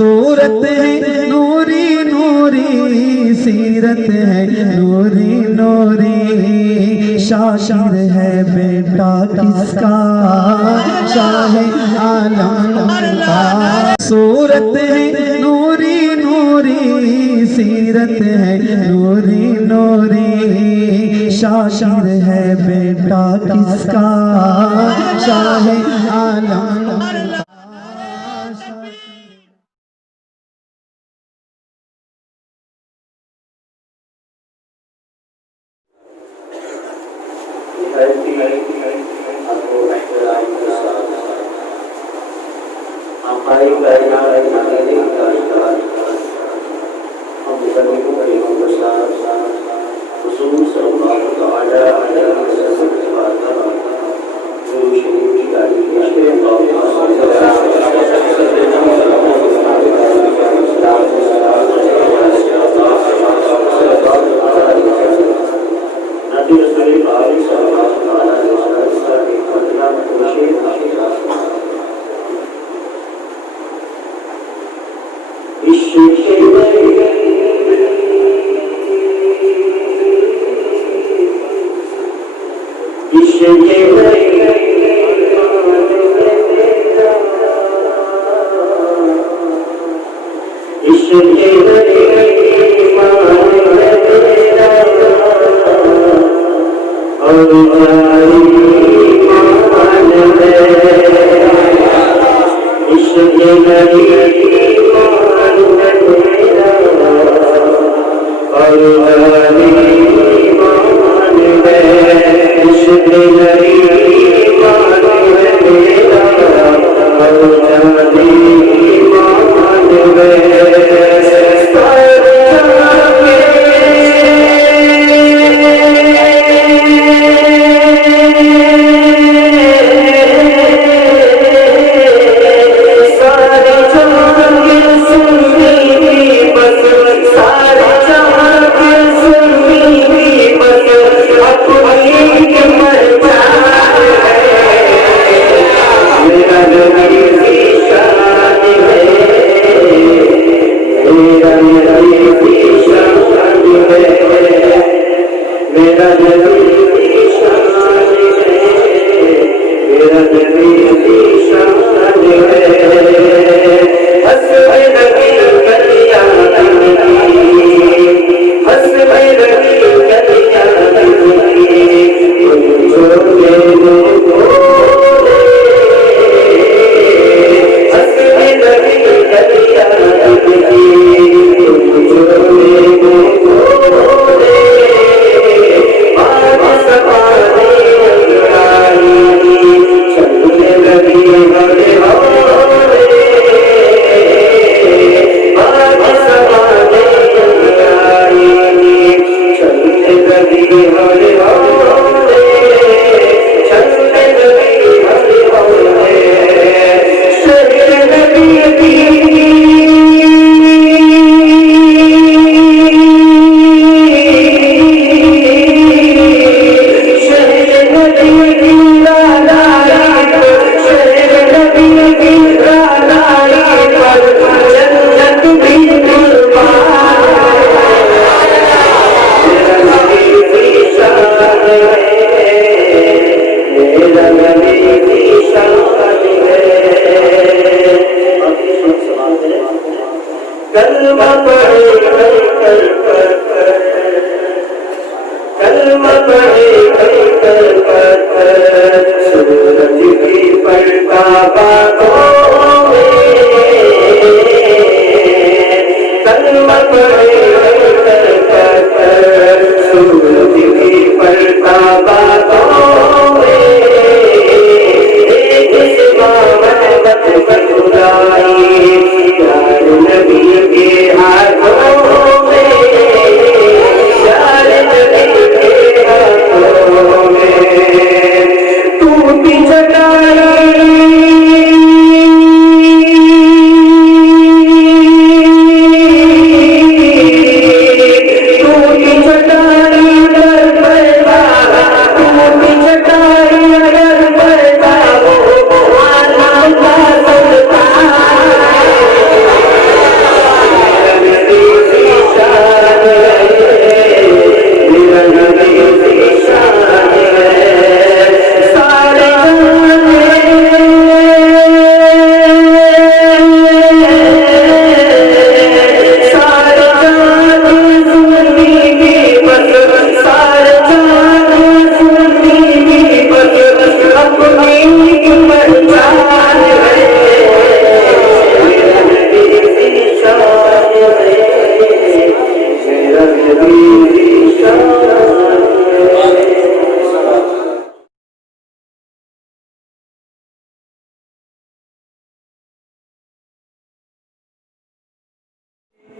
صورت ہے نوری نوری، سیرت ہے نوری نوری، شاعر ہے بیٹا کس کا شاہ عالم کا۔ صورت ہے نوری نوری، سیرت ہے نوری نوری، شاعر ہے بیٹا کس کا شاہ عالم کا۔ تو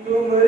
Allah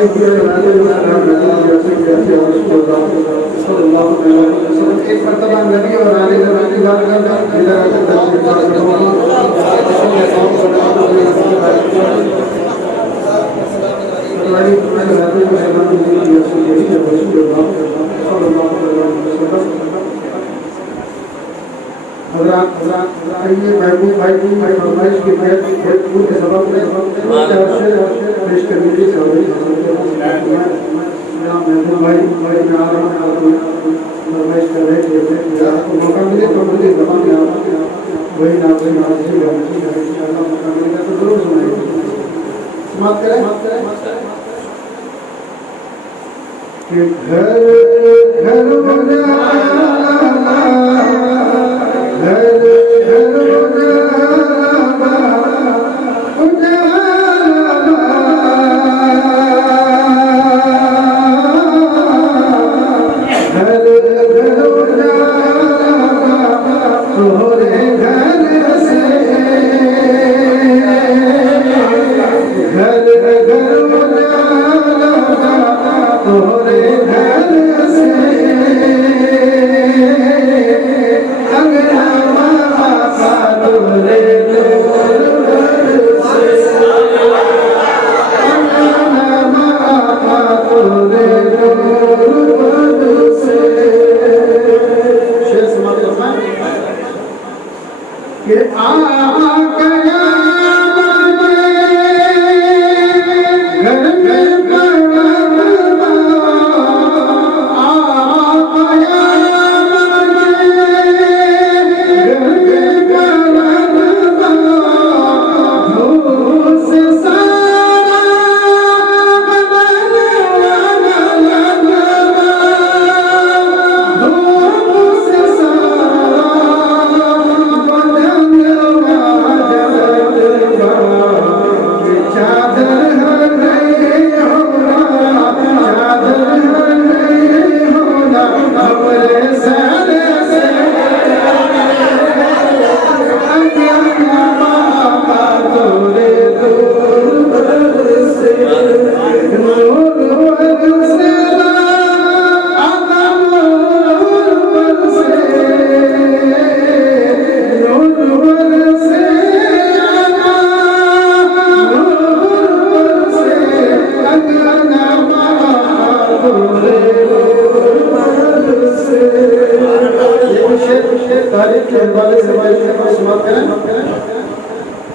ایک مرتبہ نبی اور علی کی آئیے محبوب بھائی کی فرمائش کی محبوب کے سبب میں پیش کرنے کی محبوب بھائی میں آ رہا ہوں فرمائش کر رہے تھے آپ کو موقع ملے تو مجھے زبان میں وہی نام سے حاضری انشاءاللہ موقع ملے گا تو ضرور سنائیں گے سماعت کریں کہ گھر گھر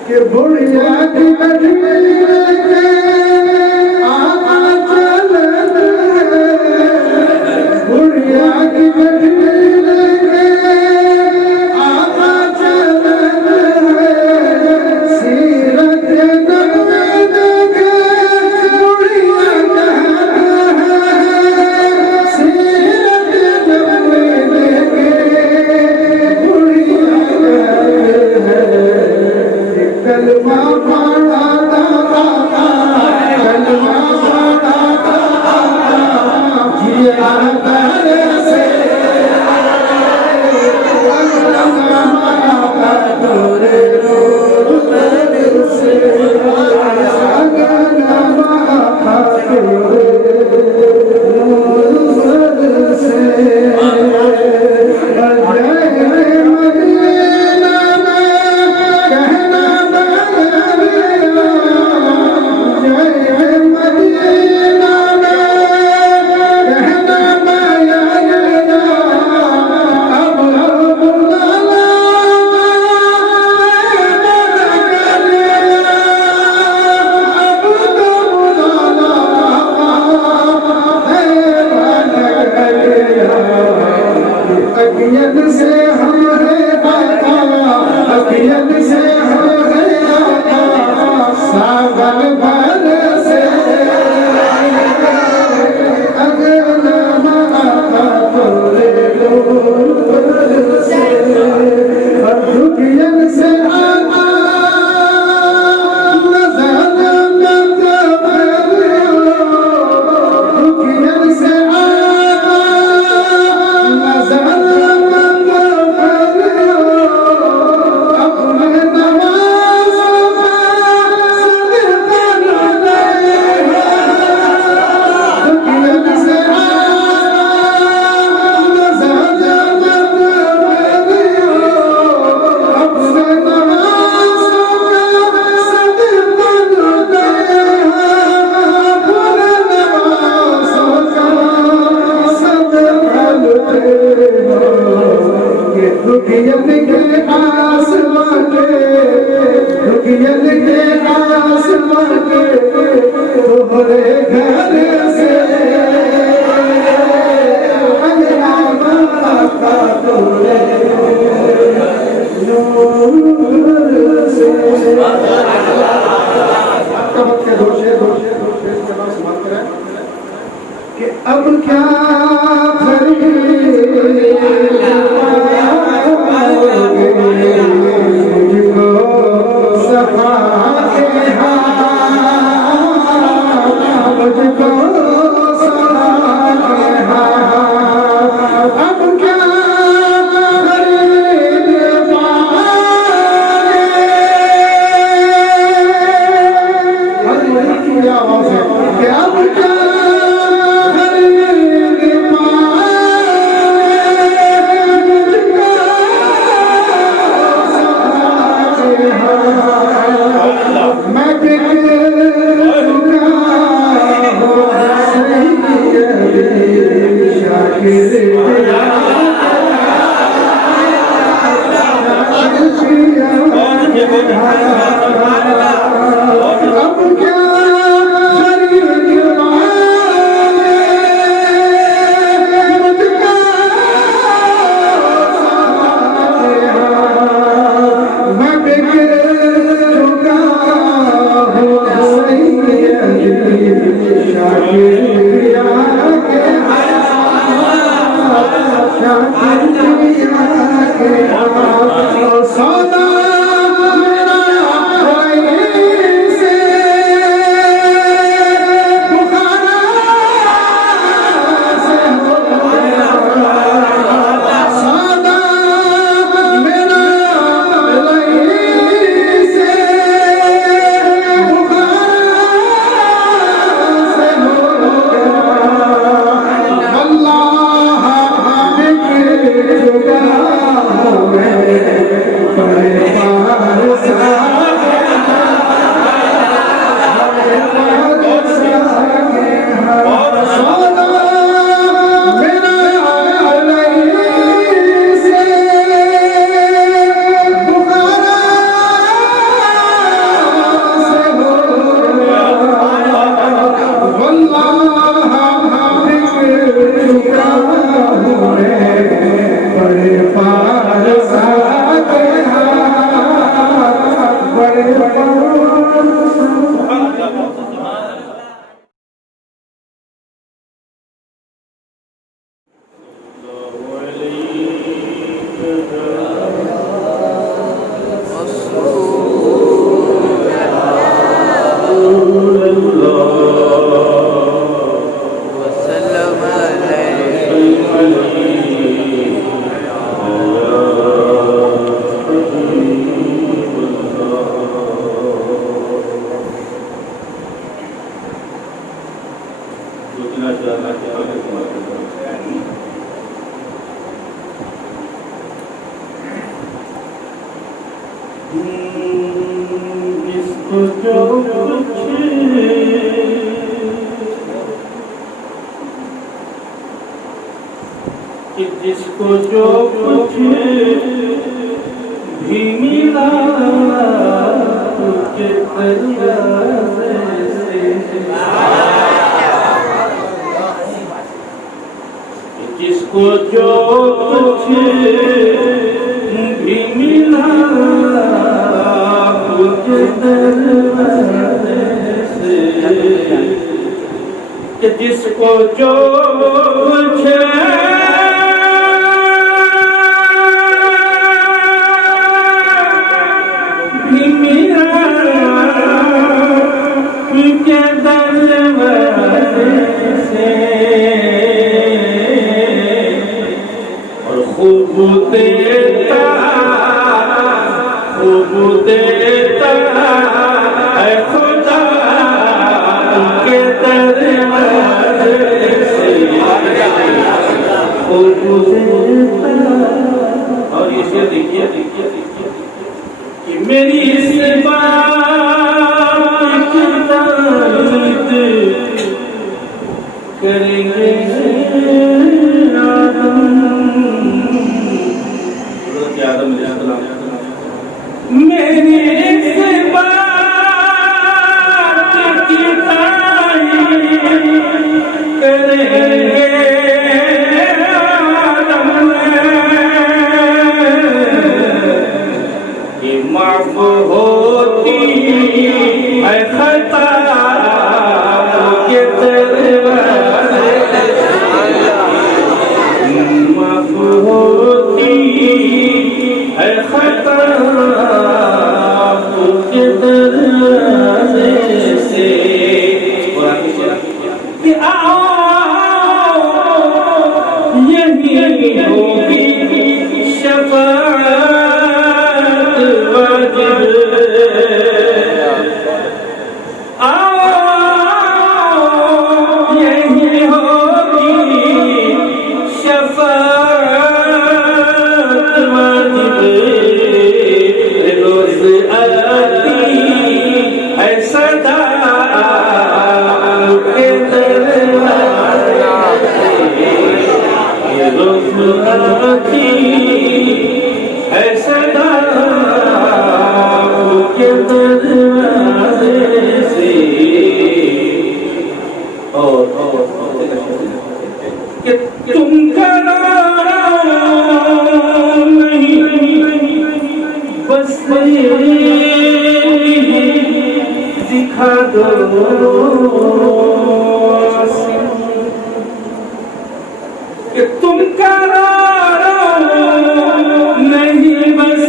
کہ بڑھیا کی کے آسمان کے تمہارے گھر سے کہ اب کیا جس کو جو کچھ بھی ملا اس کے دروازے سے، جس کو جو کچھ بھی ملا اس کے دروازے سے، کہ جس کو جو کچھ اور اسے دیکھیے کہ میری اس بات کی تعریف کریں گے آدم علیہ السلام، میری اس بات ہے خطا کے دروازے معاف ہوتی ہے خطا کے دروازے سے کہ آؤ یہی ہوگی شفاعت واجب یہی ہوگی شفاعت واجب روز آتی ہے صدا کے دروازے روز آتی ہے صدا کے دروازے سے کہ تم کرارا نہیں بس دکھا دو کہ تم کرارا نہیں بس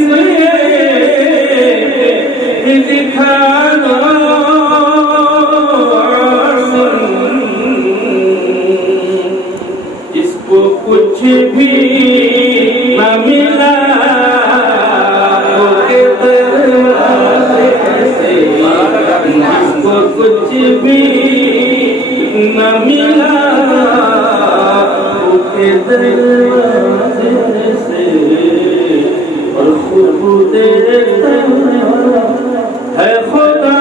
دکھا دو جس کو کچھ بھی نہ ملا وہ کے دروازے سے جس کو کچھ بھی نہ ملا وہ کے دروازے سے اور خوب دیکھتا ہے خدا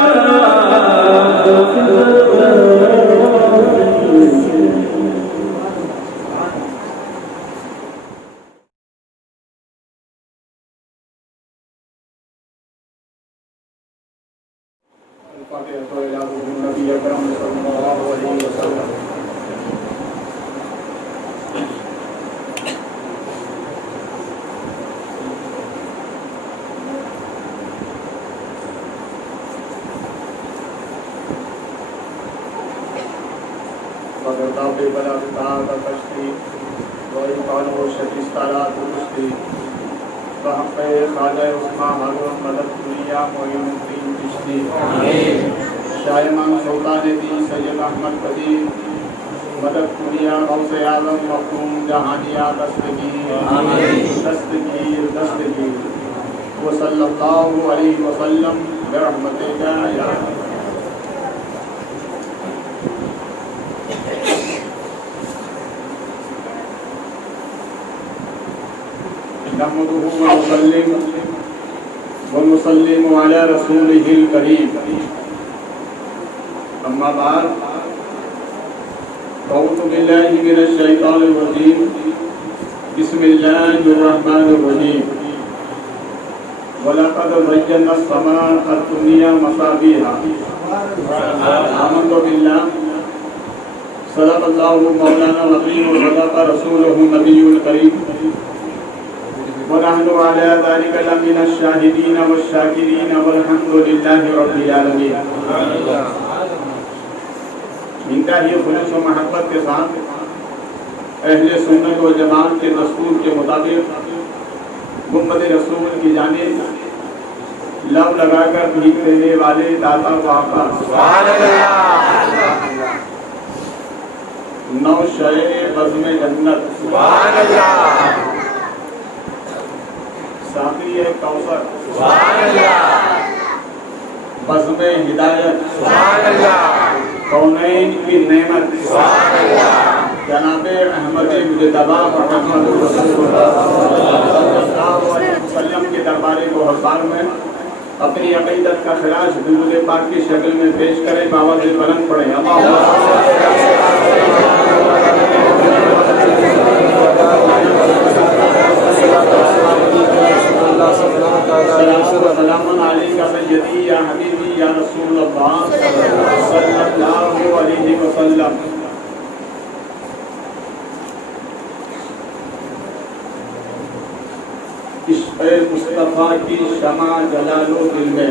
شاہمان سلطان دین سید احمد قدیم مدد کنیا غوث اعظم مخدوم جہانیہ دستگیر وہ صلی اللہ علیہ وسلم برحمتک یا نحمده ونسلم علی رسولہ الکریم اما بعد اعوذ باللہ من الشیطان الرجیم بسم اللہ الرحمن الرحیم وَلَقَدْ زَيَّنَّا السَّمَاءَ الدُّنْيَا مَصَابِيحَ آمنت باللہ صدق اللہ مولانا العظیم وصدق رسولہ النبی الکریم ونحن على ذلك لمن الشاهدين والشاكرين والحمد لله رب العالمين انتہائی خلوص و محبت کے ساتھ اہل سنت و جماعت کے دستور کے مطابق محمد رسول کی جانب لب لگا کر بھیک دینے والے داتا کو آقا نو شعر بزم جنت ساقی کوثر بزم ہدایت کونین کی نعمت جناب احمد مجتبی محمد رسول اللہ صلی اللہ علیہ وسلم کے دربار کو حضار میں اپنی عقیدت کا خراج درود پاک کی شکل میں پیش کریں باواز بلند پڑھیں سلام علیکہ سیدی یا حبیبی یا رسول اللہ صلی اللہ علیہ وسلم عشق مصطفیٰ کی شمع جلال و دل میں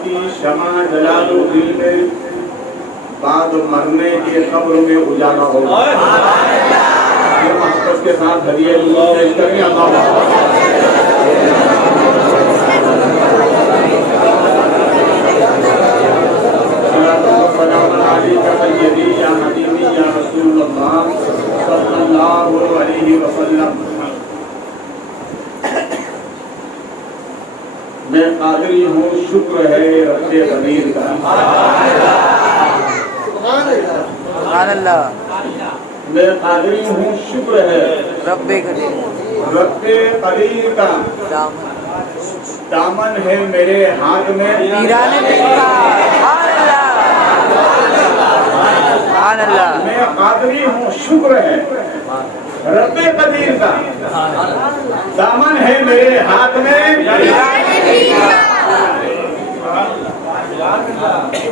की शमा जलालो दिल में, बाद मरने के कब्र में उजाला होगा। ये मोहब्बत के साथ हदिया पेश करें। अल्लाह या हबीबी या रसूलुल्लाह सल्लल्लाहु अलैहि वसल्लम। मैं कादरी हूँ, शुक्र है रब्बे कदीर का। सुभान अल्लाह। मैं कादरी हूँ, शुक्र है रब्बे कदीर का। दामन है मेरे हाथ में, पीराने पीर का। सुभान अल्लाह। मैं कादरी हूँ, शुक्र है रब्बे कदीर का। दामन है मेरे हाथ में,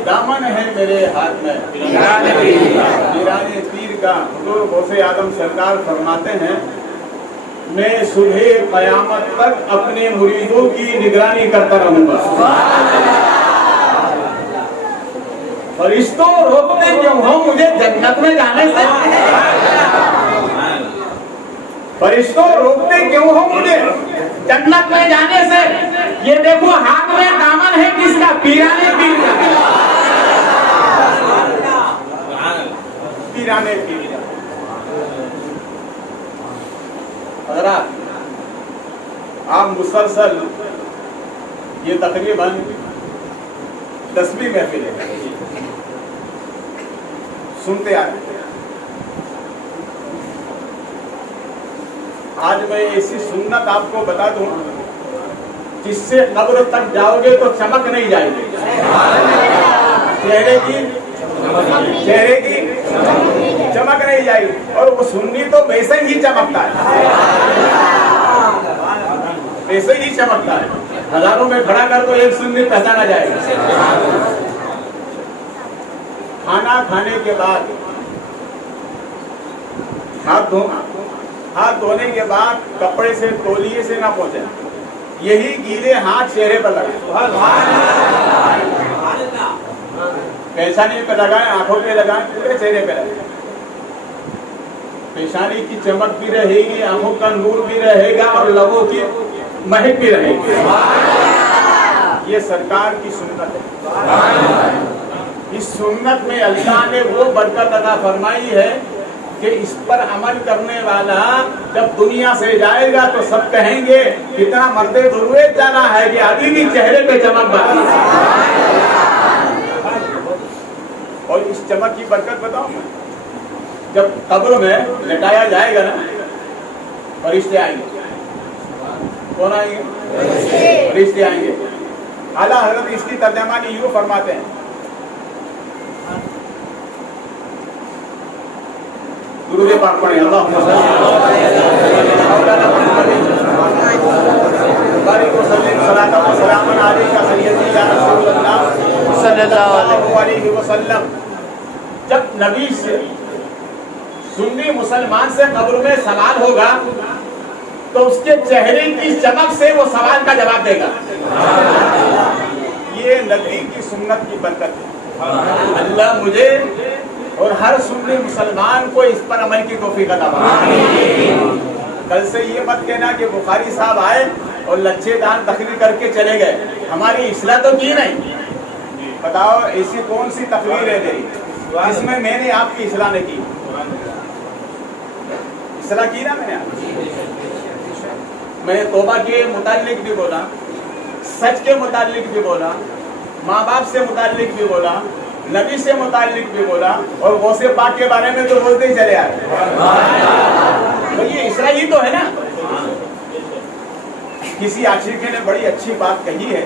दामन है मेरे हाथ में पीराने पीर का। तो गौसे आदम सरकार फरमाते हैं, मैं सुबह कयामत तक अपने मुरीदों की निगरानी करता रहूंगा। फरिश्तों रोकते क्यों हो मुझे जन्नत में जाने से? फरिश्तों रोकते क्यों हो मुझे जन्नत में जाने से? ये देखो हाथ में दामन है किसका? पीराने पीर का। पीराने पीर का। हज़रात, आप मुसलसल ये तकरीबन 10वीं महफिल है सुनते आ रहे हैं। आज मैं ऐसी सुन्नत आपको बता दूं जिससे कब्र तक जाओगे तो चमक नहीं जाएगी। चेहरे की चमक नहीं जाएगी। और वो सुन्नी तो वैसे ही चमकता है, वैसे ही चमकता है। हजारों में खड़ा कर तो एक सुन्नी पहचाना जाएगा। खाना खाने के बाद हाथ धोने के बाद कपड़े से तौलिए से ना पहुंचे, यही गीले हाथ चेहरे पर लगाए, पेशानी पे लगाए, आंखों पे लगाए, पूरे चेहरे पे लगाए। पेशानी की चमक भी रहेगी, आंखों का नूर भी रहेगा और लबों की महक भी रहेगी। ये सरकार की सुन्नत है। इस सुन्नत में अल्लाह ने वो बरकत अता फरमाई है कि इस पर अमल करने वाला जब दुनिया से जाएगा तो सब कहेंगे कितना मर्दे दुर्वे जाना है कि अभी भी चेहरे पे चमक बाकी है। और इस चमक की बरकत बताऊं, जब कब्र में लटाया जाएगा ना, फरिश्ते आएंगे। कौन आएंगे? फरिश्ते आएंगे। आला हज़रत इसकी तर्जमानी यूं फरमाते हैं, दुरूद पाक पढ़ें। अल्लाहुम्मा सल्लल्लाहु अलैहि वसल्लम। जब नबी से सुन्नी मुसलमान से कब्र में सवाल होगा तो उसके चेहरे की चमक से वो सवाल का जवाब देगा। ये नबी की सुन्नत की बरकत है। अल्लाह मुझे और हर सुन्नी मुसलमान को इस पर अमल की तौफीक अता फरमाए। कल से ये मत कहना कि बुखारी साहब आए और लच्छे दान तकरीर करके चले गए, हमारी इस्लाह तो की नहीं। बताओ ऐसी कौन सी तकरीर है तेरी जिसमें मैंने आपकी इस्लाह नहीं की? इस्लाह की ना मैंने आपकी। मैंने तौबा के मुतालिक भी बोला, सच के मुतालिक भी बोला, माँ बाप से मुतालिक भी बोला, नबी से मुतालिक भी बोला और गौसे पाक के बारे में तो बोलते ही चले आए। तो ये इस्लाह ही तो है ना। किसी आशिक़ ने बड़ी अच्छी बात कही है,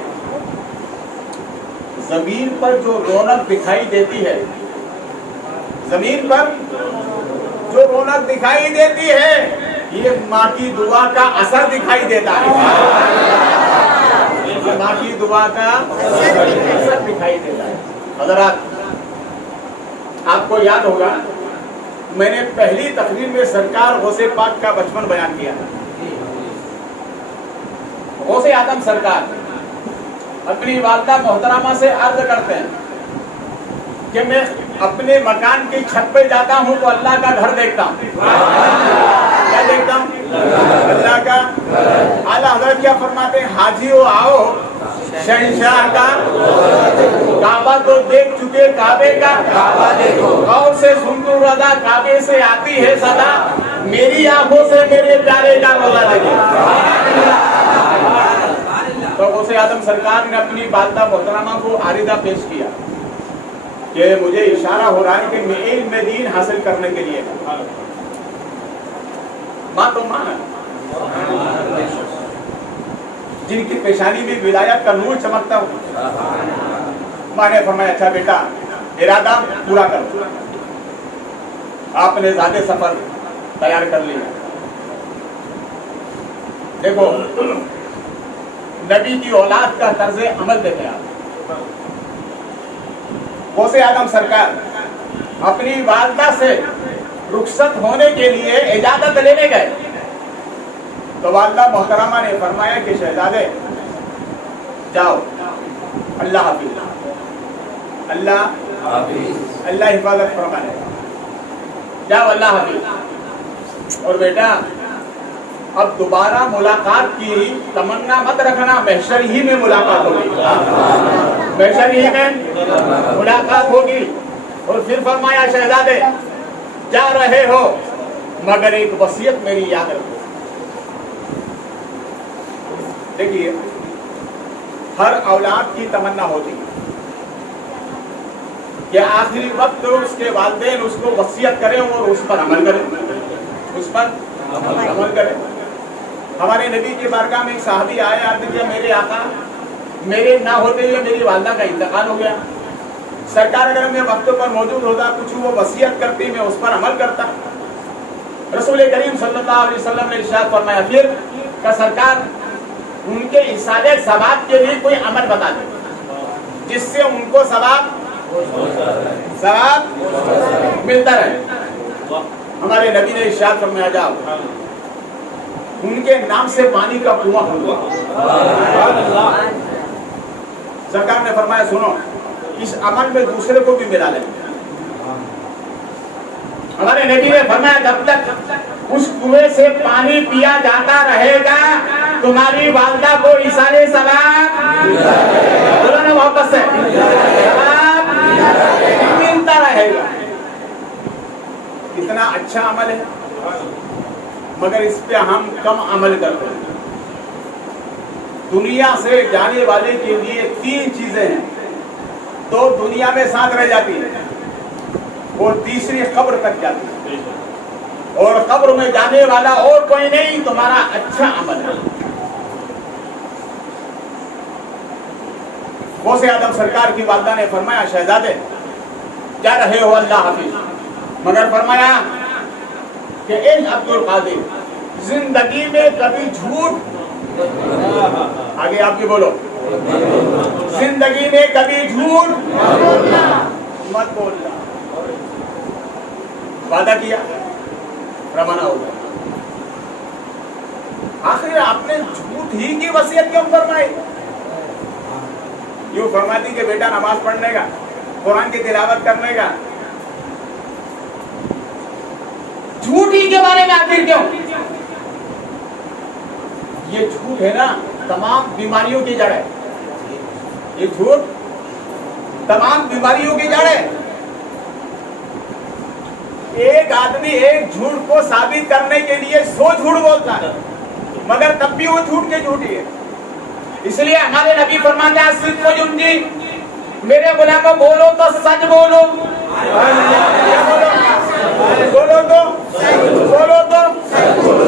जमीन पर जो रौनक दिखाई देती है, जमीन पर जो रौनक दिखाई देती है, ये माँ की दुआ का असर दिखाई देता है। माँ की दुआ का असर दिखाई देता है। हज़रात, आपको याद होगा मैंने पहली तकरीर में सरकार गौसे पाक का बचपन बयान किया था। गौसे आदम सरकार अपनी वालदा मोहतरमा से अर्ज करते हैं कि मैं अपने मकान की छत पे जाता हूँ तो अल्लाह का घर देखता हूँ। क्या देखता हूँ? अल्लाह का। आला हजरत क्या फरमाते हैं? हाजियो आओ शहंशाह का काबा तो देख चुके, काबे का काबा देखो। गौर से सुनतु रजा काबे से आती है सदा, मेरी आंखों से मेरे प्यारे का रोजा देखे। तो उसे आदम सरकार ने अपनी वालदा मोहतरमा को आरिदा पेश किया कि मुझे इशारा हो रहा है कि मैं इल्म दीन हासिल करने के लिए माँ तो माँ जिनकी पेशानी में विलायत का नूर चमकता हो, माँ ने फरमाया अच्छा बेटा इरादा पूरा करो। आपने ज़्यादा सफर तैयार कर लिया। देखो नबी की औलाद का तर्ज अमल देखें आप। गौसे आदम सरकार अपनी वालदा से रुखसत होने के लिए इजाजत लेने गए तो वालदा मोहतरमा ने फरमाया कि शहजादे जाओ, अल्लाह हाफिज, अल्लाह हिफाजत फरमाए, जाओ अल्लाह हाफिज। और बेटा अब दोबारा मुलाकात की तमन्ना मत रखना, महशर ही में मुलाकात होगी, महशर ही में मुलाकात होगी। और फिर फरमाया शहजादे जा रहे हो मगर एक वसीयत मेरी याद रखो। देखिए हर औलाद की तमन्ना होती है कि आखिरी वक्त उसके वालिदैन उसको वसीयत करें और उस पर अमल करें, उस पर अमल करें। हमारे नबी की बारगाह में एक साहबी आए, आपने किया मेरे आका मेरे ना होते हुए मेरी वालदा का इंतकाल हो गया, सरकार अगर मैं वक्त पर मौजूद होता, कुछ वो वसीयत करती, मैं उस पर अमल करता। रसूल करीम सल्लल्लाहु अलैहि वसल्लम ने इरशाद फरमाया फिर का सरकार उनके इसाले सवाब के लिए कोई अमल बता दे जिससे उनको सवाब मिलता रहे। हमारे नबी ने इरशाद फरमाया जाओ उनके नाम से पानी का कुआं हुआ। सरकार ने फरमाया सुनो इस अमल में दूसरे को भी मिला लें। हमारे नबी ने फरमाया जब तक उस कुएं से पानी पिया जाता रहेगा तुम्हारी वालदा को इसाले सवाब बोलो ना मोहब्बत से सवाब मिलता रहेगा। कितना अच्छा अमल है मगर इस पे हम कम अमल करते हैं। दुनिया से जाने वाले के लिए तीन चीजें हैं, दो दुनिया में साथ रह जाती है और तीसरी कब्र तक जाती है और कब्र में जाने वाला और कोई नहीं तुम्हारा अच्छा अमल है। गौसे आदम सरकार की वालदा ने फरमाया शहजादे जा रहे हो अल्लाह हाफिज, मगर फरमाया कि ए अब्दुल कादिर जिंदगी में कभी झूठ आगे आपकी बोलो जिंदगी में कभी झूठ मत बोलना। वादा किया रवाना हो गया। आखिर आपने झूठ ही की वसीयत क्यों फरमाई? यूं फरमाती कि बेटा नमाज पढ़ने का, कुरान की तिलावत करने का, झूठ ही के बारे में आखिर क्यों? ये झूठ है ना तमाम बीमारियों की जड़ है। ये झूठ तमाम बीमारियों की जड़ है। एक आदमी एक झूठ को साबित करने के लिए 100 झूठ बोलता है मगर तब भी वो झूठ के झूठी है। इसलिए हमारे नबी फरमाते हैं सिद्क़ व जुंजी, मेरे गुलामों बोलो तो सच बोलो, बोलो तो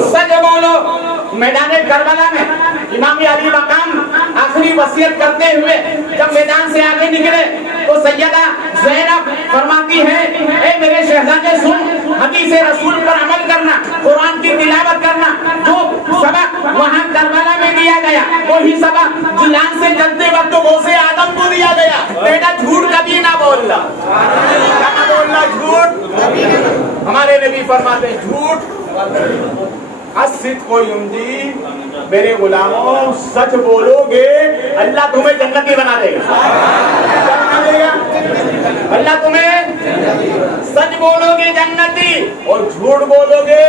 सच बोलो। मैदान करबला में इमाम अली मकाम आखिरी वसीयत करते हुए जब मैदान से आगे निकले तो सैयदा ज़ैनब फरमाती है ए मेरे शहजादे सुन, हदीस रसूल पर अमल करना, कुरान की तिलावत करना। जो सबक वहाँ करबला में दिया गया वही सबक जुलान से जलते वक्त गौसे आदम को दिया गया। बेटा झूठ कभी ना बोलना, क्या बोलना झूठ। हमारे नबी फरमाते झूठ सिद्क़ व युंजी میرے غلاموں سچ بولو گے اللہ تمہیں جنتی بنا دے گا. کیا بنا دے گا؟ اللہ تمہیں سچ بولو گے جنتی اور جھوٹ بولو گے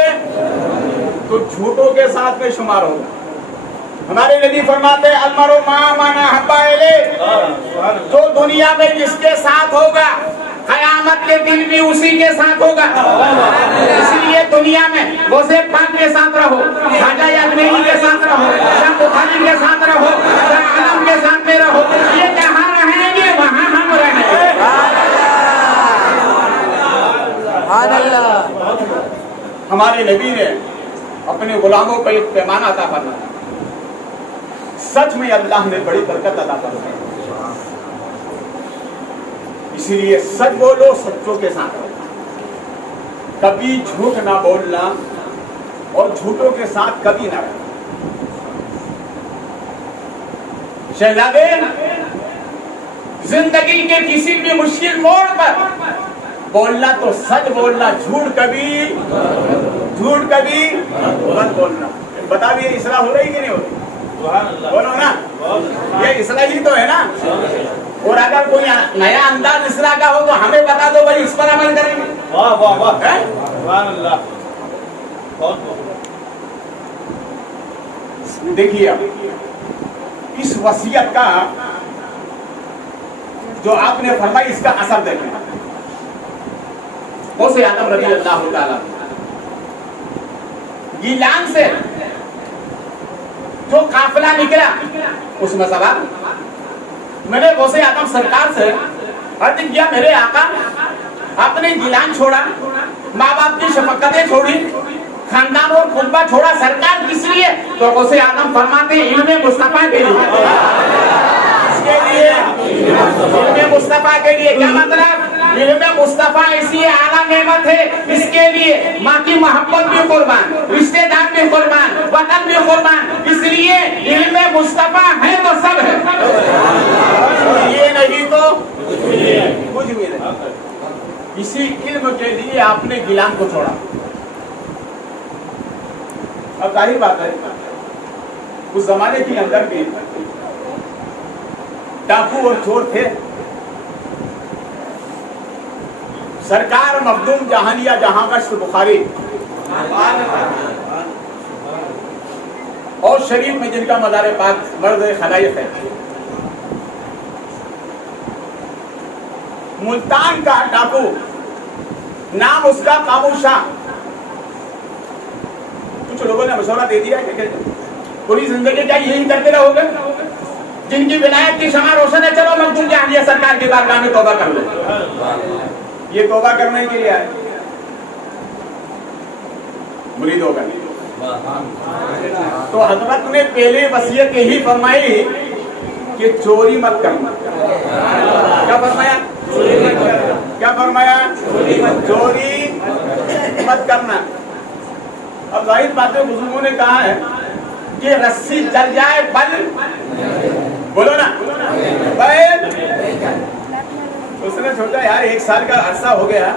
تو جھوٹوں کے ساتھ میں شمار ہوگا. ہمارے نبی فرماتے ہیں المرء مع من احب الیہ، جو دنیا میں جس کے ساتھ ہوگا قیامت کے دن بھی اسی کے ساتھ ہوگا. اس لیے دنیا میں غوث پاک کے ساتھ رہو، خواجہ اجمیری کے ساتھ رہو، شاہ بخاری کے ساتھ رہو، شاہ عالم کے ساتھ میں رہو. یہ جہاں رہیں گے وہاں ہم رہیں گے. سبحان اللہ. ہمارے نبی نے اپنے غلاموں کو ایک پیمانہ عطا فرمایا. سچ میں اللہ نے بڑی برکت عطا فرمائی. اسی لیے سچ بولو، سچوں کے ساتھ رہو. کبھی جھوٹ نہ بولنا اور جھوٹوں کے ساتھ کبھی نہ رہنا. شہزادے زندگی کے کسی بھی مشکل موڑ پر بولنا تو سچ بولنا، جھوٹ کبھی مت بولنا. بتا بھی اصلاح ہو رہی کہ نہیں ہو رہی؟ بولو نا، یہ اصلاح ہی تو ہے نا. اور اگر کوئی نیا انداز اصلاح کا ہو تو ہمیں بتا دو بھائی، اس پر عمل کریں گے. واہ واہ واہ، سبحان اللہ. بہت دیکھیے اب اس وصیت کا جو آپ نے فرمائی اس کا اثر دیکھیں. غوث اعظم رضی اللہ تعالیٰ گیلان سے جو قافلہ نکلا اس میں سوال میں نے غوث اعظم سرکار سے عرض کیا، میرے آقا آپ نے گیلان چھوڑا، ماں باپ کی شفقتیں چھوڑی، خاندان اور خطبہ چھوڑا، سرکار کس لیے؟ تو غوث اعظم فرماتے ہیں علم مصطفیٰ کے لیے. اس کے لیے علم مصطفیٰ کے لیے. کیا مطلب؟ علم مصطفیٰ ایسی اعلیٰ نعمت ہے، اس کے لیے ماں کی محبت بھی قربان، رشتے دار بھی قربان، وطن بھی قربان. اس لیے علم مصطفیٰ ہے تو سب ہے، یہ نہیں تو کچھ بھی نہیں. اسی علم کے لیے آپ نے گیلان کو چھوڑا. اب ظاہر بات ہے اس زمانے کے اندر بھی ڈاکو اور چور تھے. سرکار مخدوم جہانیہ جہاں کا بخاری اور شریف میں جن کا مزار پاک مرد خلائق ہے، ملتان کا ڈاکو نام اس کا قابو شاہ. کچھ لوگوں نے مشورہ دے دیا کہ پوری زندگی کیا یہی کرتے رہو گے؟ جن کی ولایت کی شمع روشن ہے، چلو مخدوم جہانیہ سرکار کی بارگاہ میں توبہ کر لو. یہ توبہ کرنے کے لیے آئے، مرید ہو گئے. تو حضرت نے پہلے وصیت یہی فرمائی کہ چوری مت کرنا. کیا فرمایا؟ کیا فرمایا؟ چوری مت کرنا. اب ظاہر بات ہے بزرگوں نے کہا ہے کہ رسی جل جائے بل، بولو نا، بل. اس نے سوچا یار 1 سال کا عرصہ ہو گیا،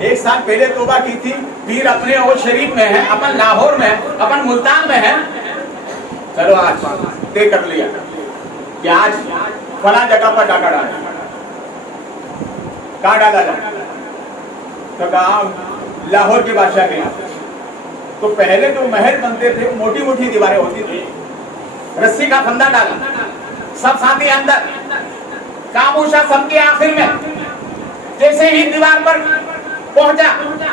1 سال پہلے توبہ کی تھی، پھر اپنے اور شریف میں ہے، اپن لاہور میں، اپن ملتان میں ہے، چلو آج طے کر لیا کہ آج فلاں جگہ پر ڈاکہ ڈالا. کہاں ڈالا جائے؟ تو کہا لاہور کے بادشاہ کے یہاں. تو پہلے جو محل بنتے تھے موٹی موٹی دیواریں ہوتی تھی، رسی کا پھندا ڈالا، سب ساتھی اندر، خاموشہ سب کے آخر میں. جیسے ہی دیوار پر پہنچا،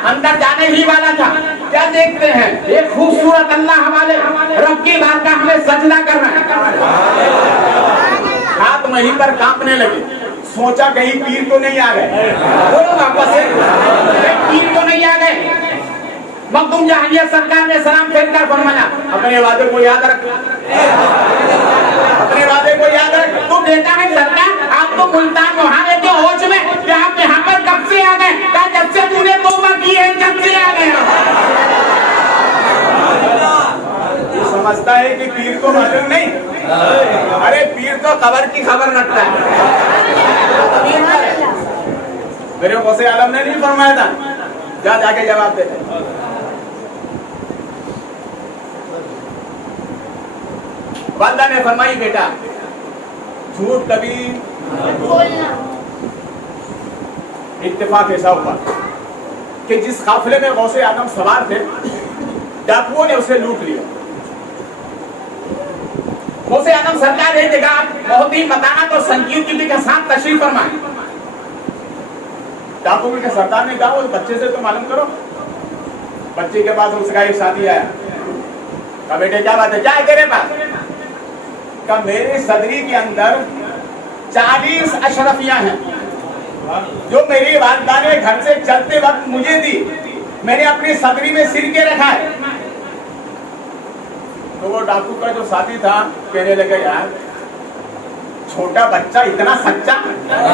اندر جانے ہی والا تھا، کیا دیکھتے ہیں؟ ایک خوبصورت اللہ والے رب کی بارگاہ میں سجدہ کر رہے ہیں. ہاتھ وہیں پر کانپنے لگے. سوچا کہیں پیر تو نہیں آ گئے، بولو واپس سے، پیر تو نہیں آ گئے. مخدوم جہانیہ سرکار نے سلام پھیر کر فرمایا اپنے وعدے کو یاد رکھ، اپنے وعدے کو یاد رکھ. تو کہتا ہے سرکار آپ تو ملتان وہاں رہتے ہو ہوش میں کہ آپ یہاں پر کب سے آ گئے؟ کہا جب سے تو نے توبہ کی ہے جب سے آ گئے. سمجھتا ہے کہ پیر کو معلوم نہیں، ارے پیر تو قبر کی خبر رکھتا ہے. میرے غوث عالم نے نہیں فرمایا تھا جا کے جواب دیتے. वालदा ने फरमाई बेटा झूठ कभी इत्तेफाक ऐसा हुआ कि जिस काफिले में गौसे आदम सवार थे डाकुओं ने उसे लूट लिया। गौसे आदम सरकार एक जगह बहुत ही मतानत और संकीर्ति के साथ तशरीफ फरमाए। डाकुओं के सरदार ने कहा उस बच्चे से तो मालूम करो। बच्चे के पास उसका एक साथी आया, कहा बेटे क्या बात है, क्या है तेरे पास? कहा मेरे सदरी के अंदर 40 अशरफियां हैं जो मेरी वालिदा ने घर से चलते वक्त मुझे दी, मैंने अपनी सदरी में सिर के रखा है। तो वो डाकू का जो साथी था कहने लगे यार छोटा बच्चा इतना सच्चा,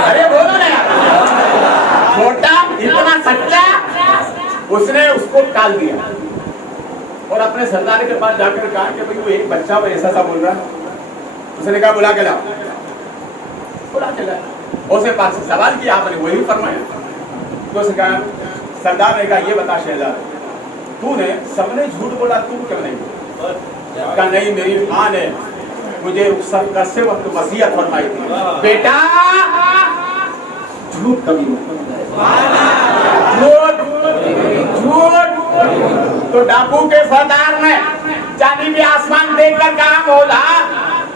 अरे बोलो ना यार, छोटा इतना सच्चा। उसने उसको टाल दिया और अपने सरदार के पास जाकर कहा कि भाई वो एक बच्चा वो ऐसा सा बोल रहा है। उसने कहा बुला के लाओ, बुला के लाओ। उसे पास सवाल किया, आपने वही फरमाया। तो उसने कहा, सरदार ने कहा ये बता शहजाद तूने सबने झूठ बोला, तू क्यों नहीं बोला? कहा नहीं मेरी माँ ने मुझे सब करते वक्त वसीयत फरमाई थी बेटा झूठ कभी झूठ। तो डाकू के सरदार ने जानिबी आसमान देखकर कहा मौला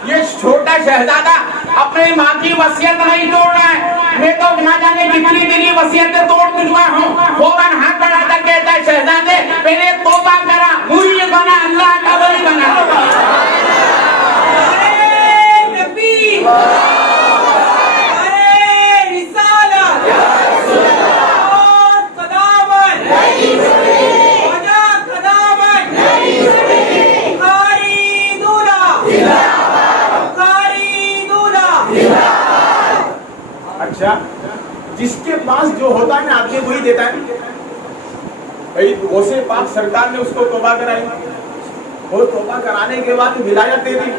ये छोटा शहजादा अपनी माँ की वसीयत नहीं तोड़ रहा है, मैं तो ना जाने कितनी तेरी वसीयतें तोड़ चुका हूँ। फौरन हाथ बढ़ाकर कहता है शहजादे पहले तौबा करा, मुरीद बना, अल्लाह का वली बना। अच्छा जिसके पास जो होता है ना आदमी वही देता है। भाई गौसे पाक सरकार ने उसको तौबा कराई और तौबा कराने के बाद विलायत दे दी।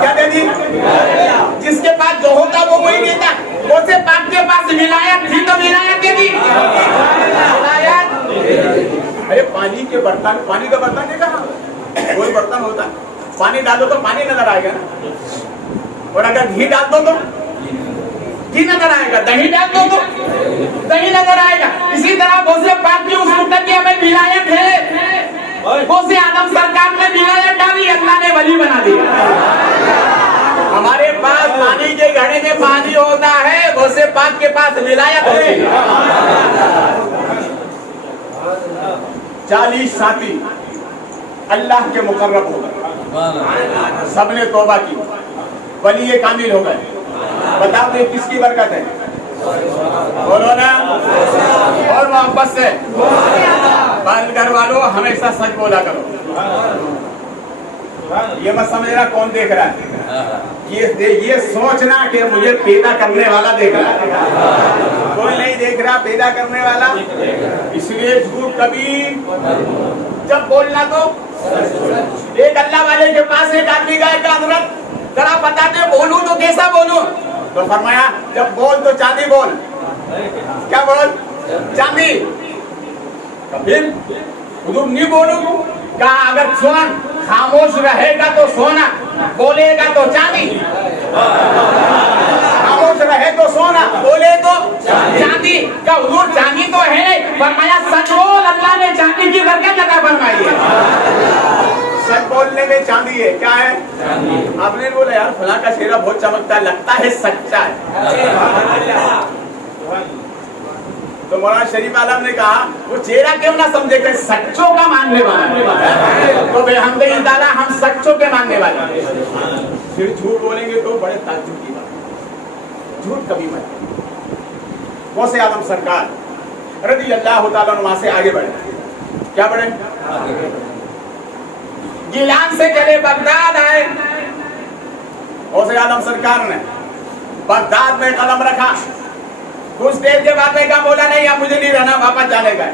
क्या दे दी? जिसके पास जो होता वो वही देता। गौसे पाक के पास विलायत थी तो विलायत दे दी। विलायत अरे पानी के बर्तन, पानी का बर्तन देखा कोई बर्तन होता पानी डालो तो पानी नजर आएगा ना, और अगर घी डाल दो तो घी नजर आएगा, दही डाल दो तो दही नजर आएगा। इसी तरह गौसे पाक की उस मुद्दत की हमें विलायत है। गौसे आदम सरकार ने विलायत डाली, अल्लाह ने वली बना दिया। हमारे पास पानी के घड़े में पानी होता है, गौसे पाक के पास विलायत है। 40 साथी अल्लाह के मुकर्रब हो गए, सबने तौबा की, वली कामिल हो गए। बताओ तो किसकी बरकत है? बोलो ना, और मोहब्बत से घर वालों हमेशा सच बोला करो। ये मत समझना कौन देख रहा है, ये सोचना कि मुझे पैदा करने वाला देख रहा है। कोई नहीं देख रहा पैदा करने वाला, इसलिए झूठ कभी जब बोलना तो। एक अल्लाह वाले के पास एक आदमी गया कि हज़रत जरा बताते बोलूं तो कैसा बोलूं? तो फरमाया जब बोल तो चांदी बोल। क्या बोल? चांदी। फिर हुजूर नहीं बोलूं? कहा अगर सुन खामोश रहेगा तो सोना, बोलेगा तो चांदी। खामोश रहे तो सोना, बोले तो चांदी। क्या हुजूर चांदी तो है? फरमाया सच बोल, अल्लाह ने चांदी की बरकत अता फरमाई है। सच बोलने में चांदी है। क्या है? आपने बोला यार फलां का चेहरा बहुत चमकता है, लगता है सच्चा है। तो मौलाना शरीफ आलम ने कहा वो चेहरा क्यों ना समझे कि सच्चों का मानने वाला है। तो बेहमदिल्लाह हम सच्चों के मानने वाले। फिर झूठ बोलेंगे तो बड़े ताज्जुब की बात, झूठ कभी मत। गौसे आदम सरकार रज़ी अल्लाह तआला अन्हु से आगे बढ़े। क्या बढ़े? गिलान से चले बगदाद आए। गौसे आदम सरकार ने बगदाद में कदम रखा। कुछ देर के बाद में कहा बोला नहीं अब मुझे नहीं रहना, वापस जाने का।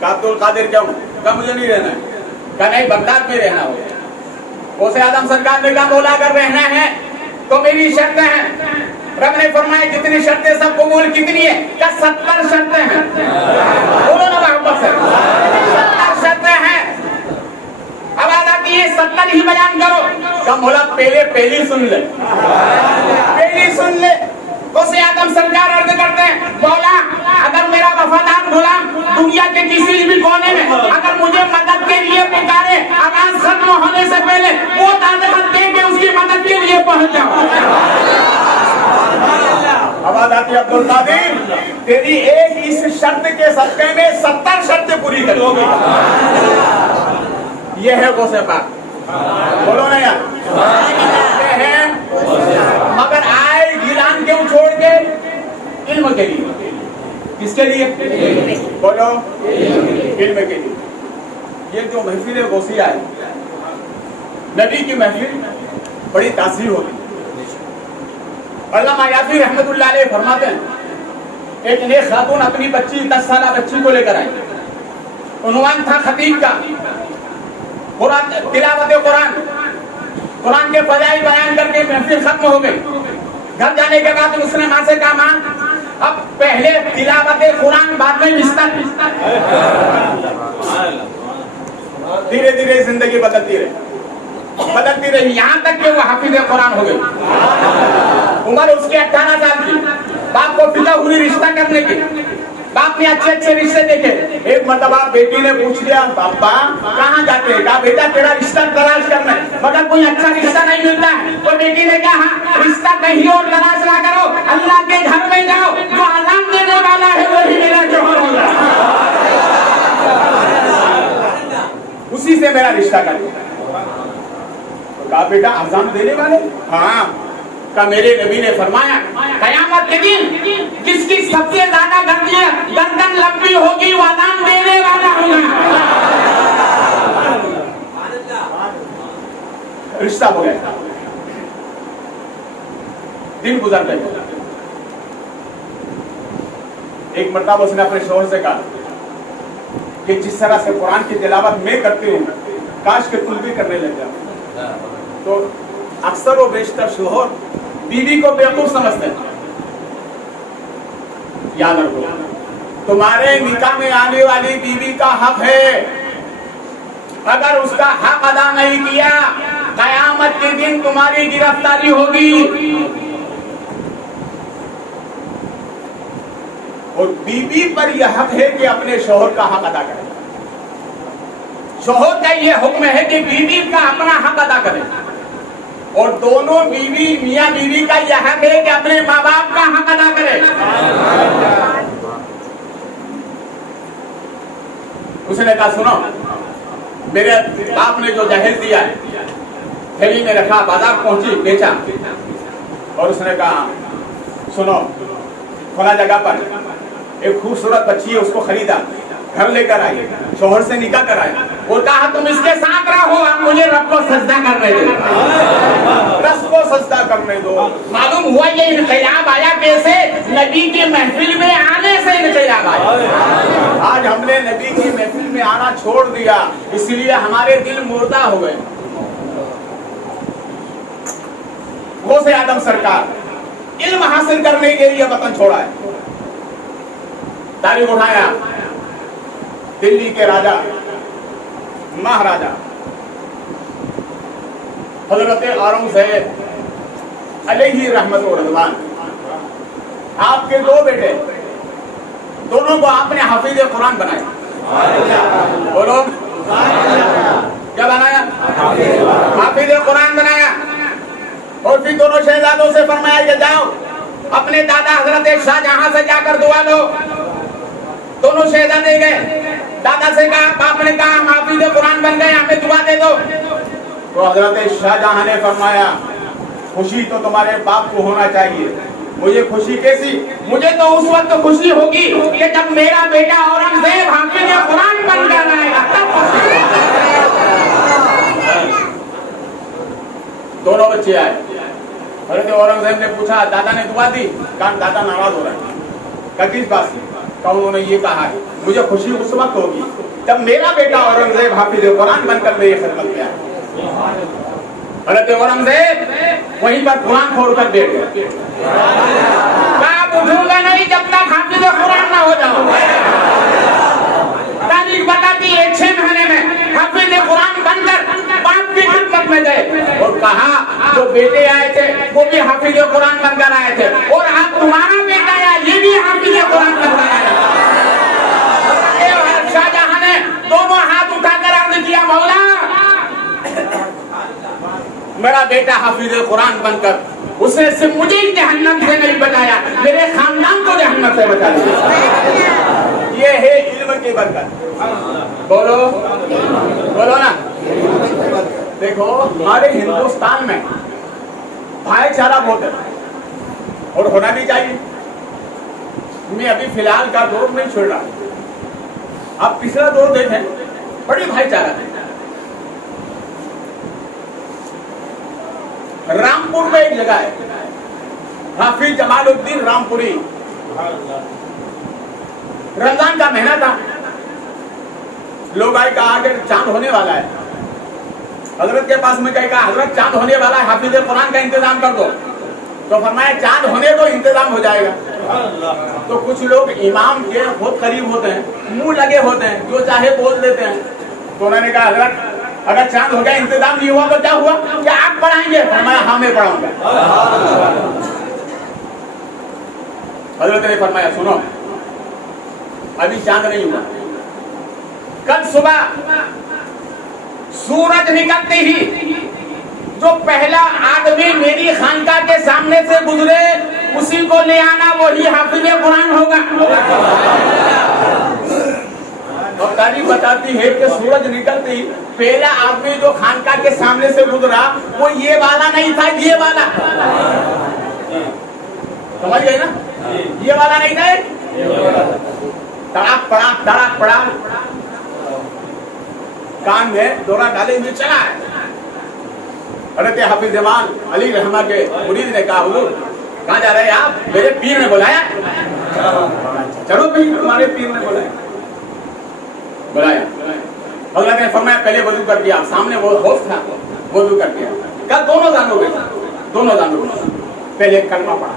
कहा अब्दुल कादिर क्यों? कहा मुझे नहीं रहना है। कहा नहीं बगदाद में रहना हो। गौसे आदम सरकार ने कहा बोला अगर रहना है तो मेरी शर्तें हैं। रब ने फरमाया जितनी शर्तें सब कबूल, कितनी है? क्या 70 शर्तें हैं। बोलो ना मोहब्बत से, 70 शर्तें हैं। अब अदा आती है 70 ही बयान करो। कम बोला पहली सुन ले, पहली सुन ले। उसे आदम सरकार अर्ज करते हैं, मौला अगर मेरा वफादार गुलाम दुनिया के किसी भी कोने में अगर मुझे मदद के लिए पुकारे, आवाज खत्म होने से पहले वो दादत दे के उसकी मदद के लिए पहुंच जाओ। आवाज आती है अब्दुल कादिर, तेरी एक इस शर्त के सदके में 70 शर्तें पूरी कर लोगे। ये है वो से बात, बोलो ना यार, ये है। मगर आए गिलान क्यों छोड़ के? इल्म के लिए। किसके लिए? बोलो, इल्म के लिए। ये जो महफिल गौसिया है, नबी की महफिल बड़ी तासीर होती है। अल्लामा याफी रहमतुल्लाह अलैह फरमाते हैं, एक नेक खातून अपनी 10 साल बच्ची को लेकर आई। उन्वान था खतीब का, कुरान तिलावत कुरान के फजाइल बयान करके महफिल खत्म हो गई। घर जाने के बाद उसने माँ से कहा, माँ अब पहले तिलावत कुरान बाद में बिस्तर। धीरे धीरे जिंदगी बदलती रही, यहाँ तक कि वो हाफिज कुरान हो गई। उम्र उसके 18 साल की। बाप को फिक्र हुई रिश्ता करने की, बाप ने अच्छे रिश्ते देखे। एक मरतबा बेटी ने पूछ लिया, पापा कहाँ जाते हैं? कहा बेटा तेरा रिश्ता तलाश करना है, मगर कोई अच्छा रिश्ता नहीं मिलता है। तो बेटी ने कहा रिश्ता कहीं और तलाश ना करो, अल्लाह के घर में जाओ, जो अज़ान देने वाला है वही मेरा जौहर होगा, उसी से मेरा रिश्ता करो। कहा बेटा अज़ान देने वाले? हाँ। का मेरे नबी ने फरमाया कयामत के दिन जिसकी सबसे ज्यादा गर्दन लंबी होगी वो अज़ान देने वाला होगा। रिश्ता हो गया, दिन गुजर गए। एक मरतबा उसने अपने शोहर से कहा कि जिस तरह से कुरान की तिलावत मैं करती हूँ, काश के तुम भी करने लग जाओ। तो अक्सर व बेशतर शोहर बीवी को बेवकूफ समझते हैं। याद रखो, तुम्हारे निकाह में आने वाली बीवी का हक है, अगर उसका हक अदा नहीं किया कयामत के दिन तुम्हारी गिरफ्तारी होगी। और बीवी पर यह हक है कि अपने शोहर का हक अदा करे। शोहर का यह हुक्म है कि बीवी का अपना हक अदा करे, और दोनों बीवी मियां बीवी का यह हक है कि अपने माँ बाप का हक अदा करे। उसने कहा सुनो, मेरे बाप ने जो जहेज दिया है थैली में रखा, बाजार पहुंची, बेचा। और उसने कहा सुनो, खुला जगह पर एक खूबसूरत बच्ची है, उसको खरीदा, घर लेकर आई, शोहर से निकाह कराया और कहा तुम इसके साथ रहो, अब मुझे रब को सजदा करने दो, रब को सजदा करने दो। मालूम हुआ ये इनकलाब आया कैसे? नबी की महफिल में आने से इनकलाब आया। आज हमने नबी की महफिल में आना छोड़ दिया, इसलिए हमारे दिल मुर्दा हो गए। गौसे आदम सरकार इल्म हासिल करने के लिए वतन छोड़ा है, तारीख उठाया। दिल्ली के राजा महाराजा हजरत औरंगजेब अलैहि रहमत व रिज़वान, आपके दो बेटे, दोनों को आपने हाफिज कुरान बनाया। बोलो क्या बनाया? हाफिज कुरान बनाया। और फिर दोनों शहजादों से फरमाया कि जाओ अपने दादा हजरत शाहजहां से जाकर दुआ लो। दोनों शहजादे गए, दादा से कहा, बाप ने कहा हम हाफिज कुरान बन गए, हमें दुआ दे दो। तो हजरत शाहजहां ने फरमाया खुशी तो तुम्हारे बाप को होना चाहिए, मुझे खुशी कैसी? मुझे तो उस वक्त खुशी होगी कि जब मेरा बेटा औरंगजेब हाफिज कुरान बन कर आएगा, तब खुशी। दोनों बच्चे आए, हजरत औरंगजेब ने पूछा, दादा ने दुआ दी? कहा दादा नाराज हो रहा है। किस बात से? कहा उन्होंने ये कहा है मुझे खुशी उस वक्त होगी जब मेरा बेटा औरंगजेब हाफिज कुरान बनकर मेरी खिदमत में आए। हजरत औरंगजेब वहीं पर कुरान छोड़कर बैठ गए। कहा उठूंगा नहीं जब तक हाफिज कुरान ना हो जाओ। तारीख बताती है 6 महीने में हाफिज कुरान बनकर बाप गए और कहा जो बेटे आए थे वो भी हाफिज कुरान बनकर आए थे और अब तुम्हारा बेटा आया ये भी हाफिज कुरान बनकर आया। शाहजहां ने दोनों हाथ उठाकर अर्ज किया, मौला मेरा बेटा हाफिज कुरान बनकर उसने सिर्फ मुझे जहन्नम से नहीं बचाया, मेरे खानदान को जहन्नम से बचा दिया। ये है इल्म की बरकत। बोलो बोलो ना। देखो हमारे हिंदुस्तान में भाईचारा बहुत है और होना भी चाहिए। मैं अभी फिलहाल का दौर नहीं छोड़ रहा, आप पिछला दौर देखें बड़ी भाईचारा है। रामपुर में एक जगह है, हाफिज जमालुद्दीन रामपुरी। रमजान का महीना था, लोग आए कहा कि चांद होने वाला है। हजरत के पास में कहा हजरत चांद होने वाला है, हाफिज कुरान का इंतजाम कर दो। तो फरमाया चांद होने दो, इंतजाम हो जाएगा। तो कुछ लोग इमाम के बहुत करीब होते हैं, मुंह लगे होते हैं, जो चाहे बोल देते हैं। तो उन्होंने कहा हजरत अगर चांद हो गया इंतजाम नहीं हुआ तो क्या हुआ, क्या आप पढ़ाएंगे? फरमाया हाँ मैं पढ़ाऊंगा। हजरत ने फरमाया सुनो अभी चांद नहीं हुआ, कल सुबह सूरज निकलते ही जो पहला आदमी मेरी खानका के सामने से गुजरे उसी को ले आना, वही हाफिज कुरान होगा। और तारीफ बताती है कि सूरज निकलते ही पहला आदमी जो खानका के सामने से गुजरा वो ये वाला नहीं था, ये वाला। समझ गए ना, ये वाला नहीं था, तड़ाक पड़ा तड़ाक पड़ा, कान में दौरा डाले हुए चला है। हज़रत हाफिज जमान अली रहमा के मुरीद ने कहा हुजूर कहाँ जा रहे हैं आप? मेरे पीर ने बुलाया। चलो पीर, तुम्हारे पीर ने बुलाया। हज़रत ने फरमाया पहले वजू कर दिया, सामने वो होस्ट था, वजू कर दिया। कल दोनों जानोगे, दोनों जानोगे। पहले कलमा पढ़ा,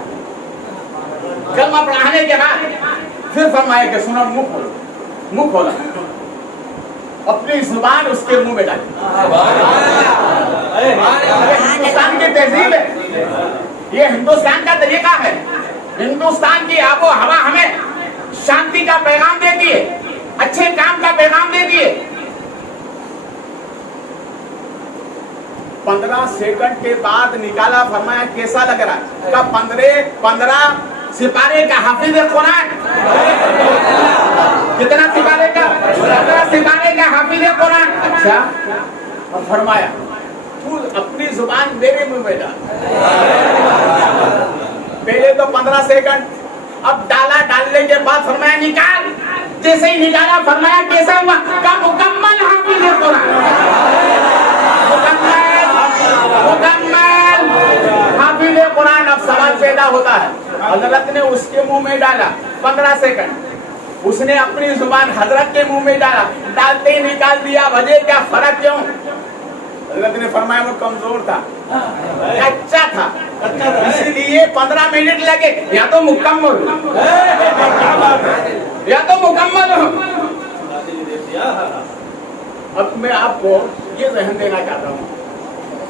कलमा पढ़ाने के बाद फिर फरमाया कि सुनो मुंह खोला, अपनी जुबान उसके मुंह में डाली। हिंदुस्तान की तहजीब है, ये हिंदुस्तान का तरीका है। हिंदुस्तान की आबो हवा हमें शांति का पैगाम देती है, अच्छे काम का पैगाम देती है। 15 सेकंड के बाद निकाला, फरमाया कैसा लग रहा है? का 15 सिपारे का हाफिज कुरान। कितना सिपारे का? 15 सिपारे का हाफिज कुरान। अच्छा, और फरमाया तू अपनी जुबान मेरे मुंह में डाल। पहले तो 15 सेकंड, अब डाला, डालने के बाद फरमाया निकाल। जैसे ही निकाला फरमाया कैसा हुआ? का मुकम्मल हाफिज कुरान, मुकम्मल हाफिज कुरान। अब सवाल पैदा होता है, हजरत ने उसके मुंह में डाला 15 सेकंड, उसने अपनी जुबान हजरत के मुंह में डाला, डालते ही निकाल दिया। वजह क्या, फर्क क्यों? हजरत ने फरमाया वो कमजोर था, कच्चा था, इसलिए 15 मिनट लगे। या तो मुकम्मल हो, या तो मुकम्मल हो। अब मैं आपको ये जहन देना चाहता हूँ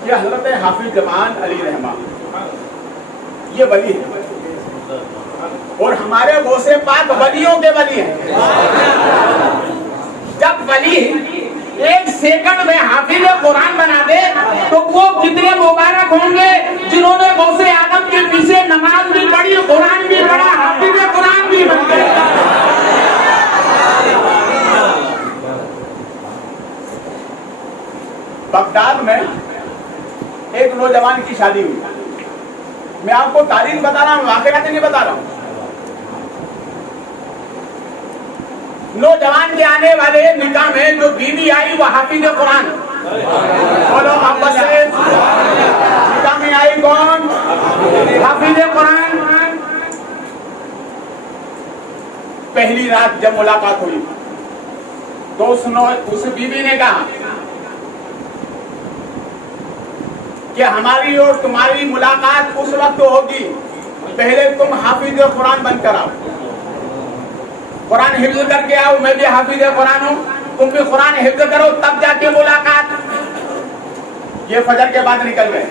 कि हजरत हाफिज जमान अली रहमा ये वली है और हमारे गौसे पाक वलियों के वली हैं। जब वली 1 सेकंड में हाफिज कुरान बना दे तो वो कितने मुबारक होंगे जिन्होंने गौसे आदम के पीछे नमाज भी पढ़ी, कुरान भी पढ़ा, हाफिज कुरान भी बन गए। बगदाद में एक नौजवान की शादी हुई। मैं आपको तारीख बता रहा हूँ, वाकयात नहीं बता रहा हूँ। नौजवान के आने वाले निकाह में जो बीवी आई वो हाफिज कुरान। बोलो आपस से, निकाह में आई कौन? हाफिज कुरान। पहली रात जब मुलाकात हुई तो उस बीवी ने कहा कि हमारी और तुम्हारी मुलाकात उस वक्त होगी, पहले तुम हाफिज कुरान बनकर आओ, कुरान हिफ्ज करके आओ, मैं भी हाफिज कुरान हूँ, तुम भी कुरान हिफ्ज करो, तब जाके मुलाकात। یہ فجر کے بعد نکل گئے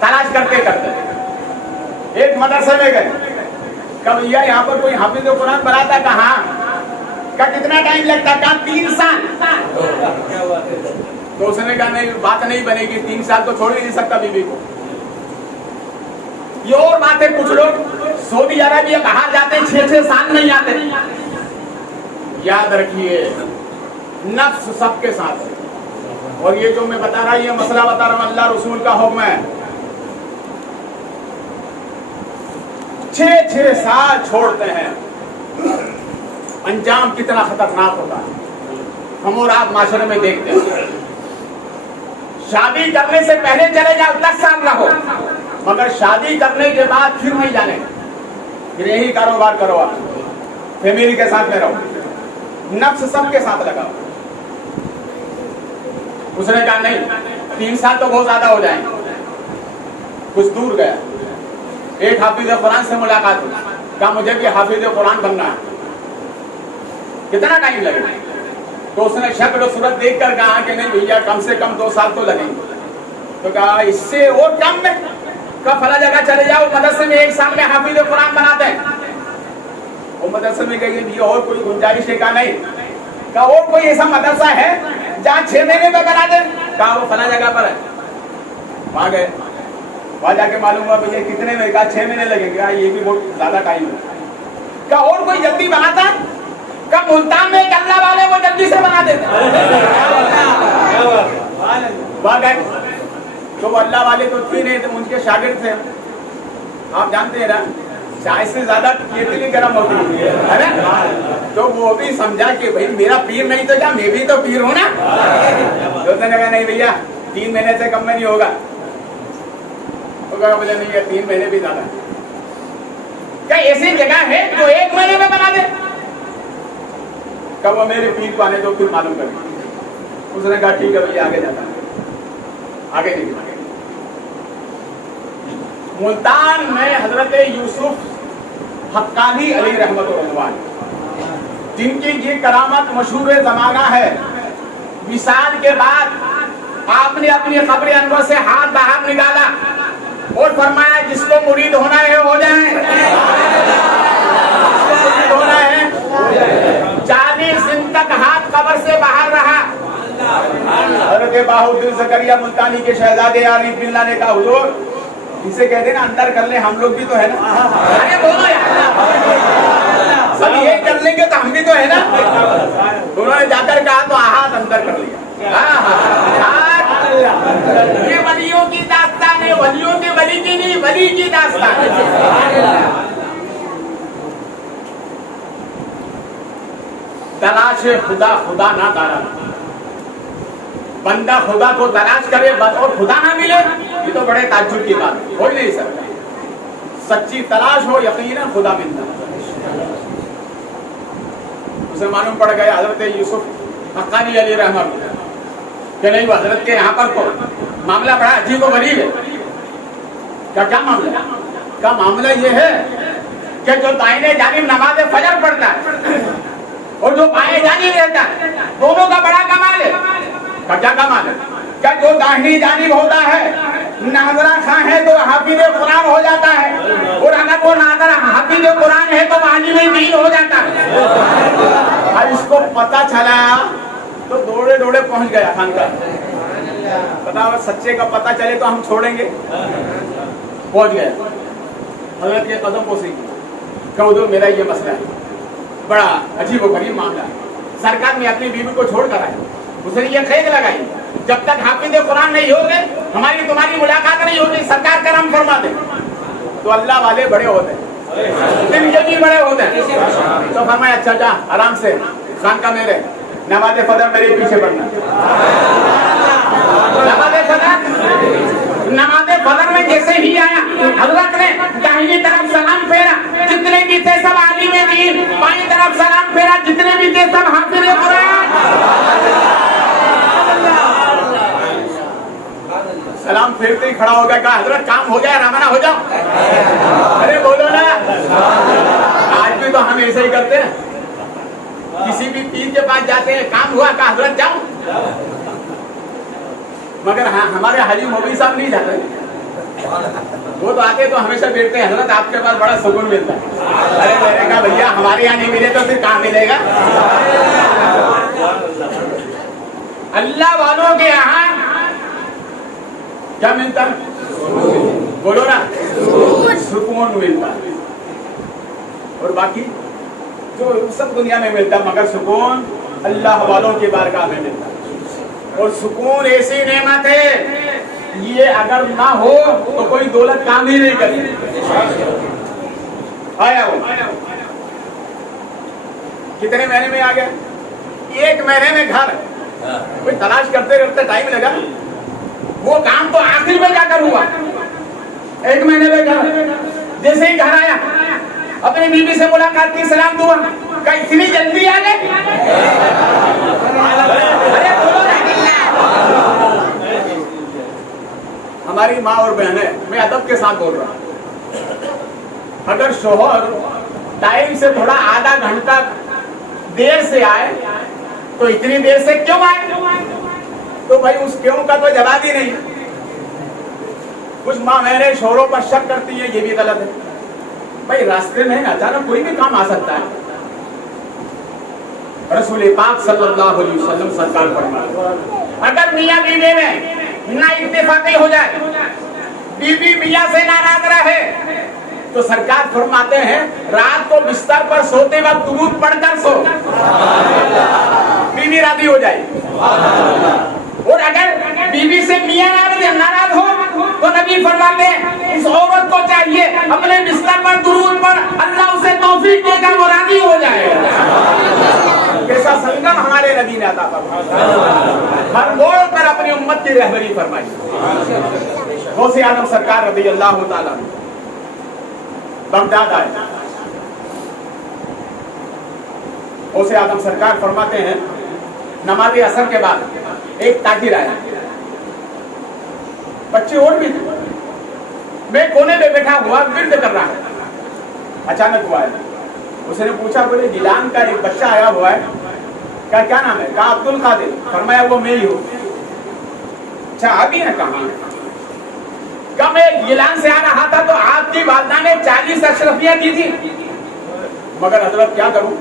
تلاش کرتے کرتے ایک مدرسے میں گئے کہا بھیا یہاں پر کوئی حافظ قرآن بناتا کہاں کا کتنا ٹائم لگتا کہا 3 سال تو اس نے کہا نہیں بات نہیں بنے گی 3 سال تو چھوڑ ہی نہیں سکتا بیوی کو یہ اور بات ہے کچھ لوگ سعودی عربیہ باہر جاتے 6 سال نہیں آتے یاد رکھیے نفس سب کے ساتھ ہے اور یہ جو میں بتا رہا یہ مسئلہ بتا رہا ہوں اللہ رسول کا حکم ہے 6 سال چھوڑتے ہیں انجام کتنا خطرناک ہوتا ہے ہم اور آپ معاشرے میں دیکھتے ہیں شادی کرنے سے پہلے چلے جاؤ 10 سال رہو مگر شادی کرنے کے بعد پھر نہیں جانے پھر یہی کاروبار کرو آپ فیملی کے ساتھ میں رہو نفس سب کے ساتھ لگاؤ اس نے کہا نہیں 3 سال تو بہت زیادہ ہو جائیں کچھ دور گیا ایک حافظ قرآن سے ملاقات ہوئی کہا مجھے بھی حافظ قرآن بننا ہے کتنا ٹائم لگے تو اس نے شکل و صورت دیکھ کر کہا کہ نہیں بھیا کم سے کم 2 سال تو لگیں گے تو کہا اس سے اور کم میں کہا فلاں جگہ چلے جاؤ مدرسے میں 1 سال میں حافظ قرآن بناتے ہیں وہ مدرسے میں گئی بھی اور کوئی گنجائش ہے کہا نہیں کہا اور کوئی ایسا مدرسہ ہے جہاں 6 مہینے میں بنا دیں کہا وہ فلاں جگہ پر ہے وہاں گئے وہاں جا کے معلوم ہوا بھیا کتنے میں کہا 6 مہینے لگیں گے یہ بھی بہت زیادہ ٹائم ہے کہا اور کوئی جلدی بناتا ہے کہا ملتان میں ایک اللہ والے وہ جلدی سے بنا دیتے وہاں گئے تو وہ اللہ والے تو تھے نہیں ان کے شاگرد تھے آپ جانتے ہیں نا چائے سے زیادہ کیتلی گرم ہوتی ہے تو وہ بھی سمجھا کہ بھائی میرا پیر نہیں تو کیا میں بھی تو پیر ہوں نا تو اس نے کہا نہیں بھیا 3 مہینے سے کم میں نہیں ہوگا تو کہا بولے نہیں 3 مہینے بھی زیادہ کیا ایسی جگہ ہے جو 1 مہینے میں بنا دے کہ وہ میرے پیر کو آنے تو پھر معلوم کریں اس نے کہا ٹھیک ہے بھائی آگے جاتا ہے آگے نہیں ملتان میں حضرت یوسف حقانی علی رحمت رضوان جن کی یہ کرامت مشہور زمانہ ہے وصال کے بعد آپ نے اپنی قبر انور سے ہاتھ باہر نکالا اور فرمایا جس کو مرید ہونا ہے ہو جائے ہونا ہے 40 دن تک ہاتھ قبر سے باہر رہا حضرت بہاؤالدین زکریا ملتانی کے شہزادے عارف باللہ نے کہا حضور اسے کہتے ہیں نا اندر کر لیں ہم لوگ بھی تو ہے نا ارے بولو یار سب یہ کر لیں گے تو ہم بھی تو ہے نا انہوں نے جا کر کہا تو ہاتھ اندر کر لیا یہ ولیوں کی داستان ہے ولیوں کے ولی کی نہیں ولی کی داستان ہے تلاش خدا خدا نہ دارا بندہ خدا کو تلاش کرے اور خدا نہ ملے یہ تو بڑے تعجب کی بات ہے ہو ہی نہیں سکتا سچی تلاش ہو یقینا خدا ملتا اسے معلوم پڑ گیا حضرت یوسف حقانی علی رحمت کہ نہیں وہ حضرت کے یہاں پر تو معاملہ بڑا عجیب و غریب ہے کیا معاملہ کا معاملہ یہ ہے کہ جو دائیں جانب نماز فجر پڑھتا ہے اور جو بائیں جانب رہتا ہے دونوں کا بڑا کمال ہے کیا کمال ہے کہ جو داہنی جانب ہوتا ہے ناظرہ خواہ ہے تو حافظ قرآن ہو جاتا ہے اور اگر وہ ناظرہ حافظ قرآن ہے تو عالم دین ہو جاتا ہے اب اس کو پتہ چلا تو دوڑے دوڑے پہنچ گیا خانقاہ پتا سچے کا پتہ چلے تو ہم چھوڑیں گے پہنچ گئے حضرت کے قدم پوسی کہ حضور میرا یہ مسئلہ ہے بڑا عجیب و غریب معاملہ ہے سرکار میں اپنی بیوی کو چھوڑ کر آئی اس نے یہ قید لگائی جب تک حافظ قرآن نہیں ہوگے ہماری تمہاری ملاقات نہیں ہوگی سرکار کرم فرما دے تو اللہ والے بڑے ہوتے ہیں دن کے بھی بڑے ہوتے ہیں تو فرمایا اچھا جا آرام سے خانقاہ میرے نماز فجر میرے پیچھے پڑھنا نماز فجر میں جیسے ہی آیا حضرت نے داہنی طرف سلام پھیرا جتنے بھی تھے سب عالم دین بائیں طرف سلام پھیرا جتنے بھی تھے سب حافظ قرآن سلام پھیرتے ہی کھڑا ہو گیا کہا حضرت کام ہو جائے روانہ ہو جاؤ ارے بولو نا آج بھی تو ہم ایسے ہی کرتے ہیں کسی بھی پیر کے پاس جاتے ہیں کام ہوا کہا حضرت جاؤ मगर हाँ हमारे हाजी मौलवी साहब नहीं जाते, वो तो आते तो हमेशा बैठते हैं, हजरत आपके पास बड़ा सुकून मिलता है। अरे मैंने कहा भैया हमारे यहाँ नहीं मिले तो फिर कहाँ मिलेगा। अल्लाह वालों के यहाँ क्या मिलता है, बोलो ना, सुकून मिलता है। और बाकी जो सब दुनिया में मिलता है, मगर सुकून अल्लाह वालों की बारगाह में मिलता है। और सुकून ऐसी नेमत है, ये अगर ना हो तो कोई दौलत काम ही नहीं करती। आया वो कितने महीने में आ गया, 1 महीने में घर, कोई तलाश करते करते टाइम लगा, वो काम तो आखिर में जाकर हुआ। 1 महीने में घर, जैसे ही घर आया अपनी बीवी से मुलाकात की, सलाम दुआ, क्या इतनी जल्दी आ गए? अरे बोलो ना। हमारी माँ और बहनें, मैं अदब के साथ बोल रहा हूँ, अगर शोहर टाइम से थोड़ा आधा घंटा देर से आए तो इतनी देर से क्यों आए, तो भाई उस क्यों का तो जवाब ही नहीं। कुछ माँ बहनें शोहरों पर शक करती है, ये भी गलत है। भाई रास्ते में अचानक कोई भी काम आ सकता है। रसूल पाक सल्लल्लाहु अलैहि वसल्लम सरकार फरमाते, अगर मियाँ बीवी में ना इत्तेफाकी हो जाए, बीवी मियाँ से नाराज रहे, तो सरकार फरमाते हैं रात को बिस्तर पर सोते वक्त दुरूद पढ़कर सो, बीवी राजी हो जाएगी। और अगर बीवी से मियाँ नाराज हो तो नबी फरमाते हैं इस औरत को चाहिए अपने बिस्तर पर दुरूद पढ़, अल्लाह उसे तौफीक देगा, वो राजी हो जाएगा। कैसा संगम हमारे नबी ने अता फरमाया, हर मोड़ पर अपनी उम्मत की रहबरी फरमाई। गौसे आदम सरकार रज़ी अल्लाह ताला बगदाद आए, गौसे आदम सरकार फरमाते हैं नमाज असर के बाद एक ताजिर आया, बच्चे और भी थे, मैं कोने में बैठा हुआ विर्द कर रहा है, अचानक हुआ है। उसने पूछा, बोले गिलान का एक बच्चा आया हुआ है, क्या नाम है? कहा अब्दुल कादिर। फरमाया वो मैं ही हूँ। अच्छा अभी है कहाँ? कहा मैं गिलान से आ रहा था तो आपकी वालदा ने 40 अशरफियाँ दी थी, मगर हजरत क्या करूँ,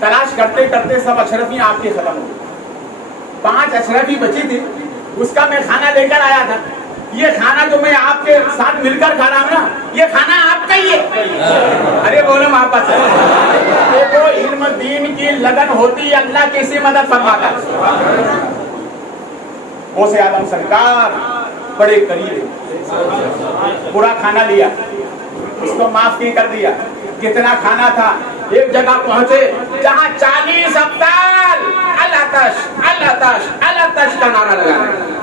तलाश करते करते सब अशरफियाँ आपकी खत्म हो गई। 5 अशरफी बची थी, उसका मैं खाना लेकर आया था। ये खाना जो मैं आपके साथ मिलकर खा रहा हूँ ना, ये खाना आपका ही है। अरे बोलो मोहब्बत से, देखो इल्म दीन की लगन होती, अल्लाह कैसी मदद फरमाता है। गौसे आदम सरकार बड़े करीब, पूरा खाना लिया, उसको माफ की कर दिया। कितना खाना था, एक जगह पहुंचे जहां 40 अब्दाल अल-अतश का नारा लगा रहे।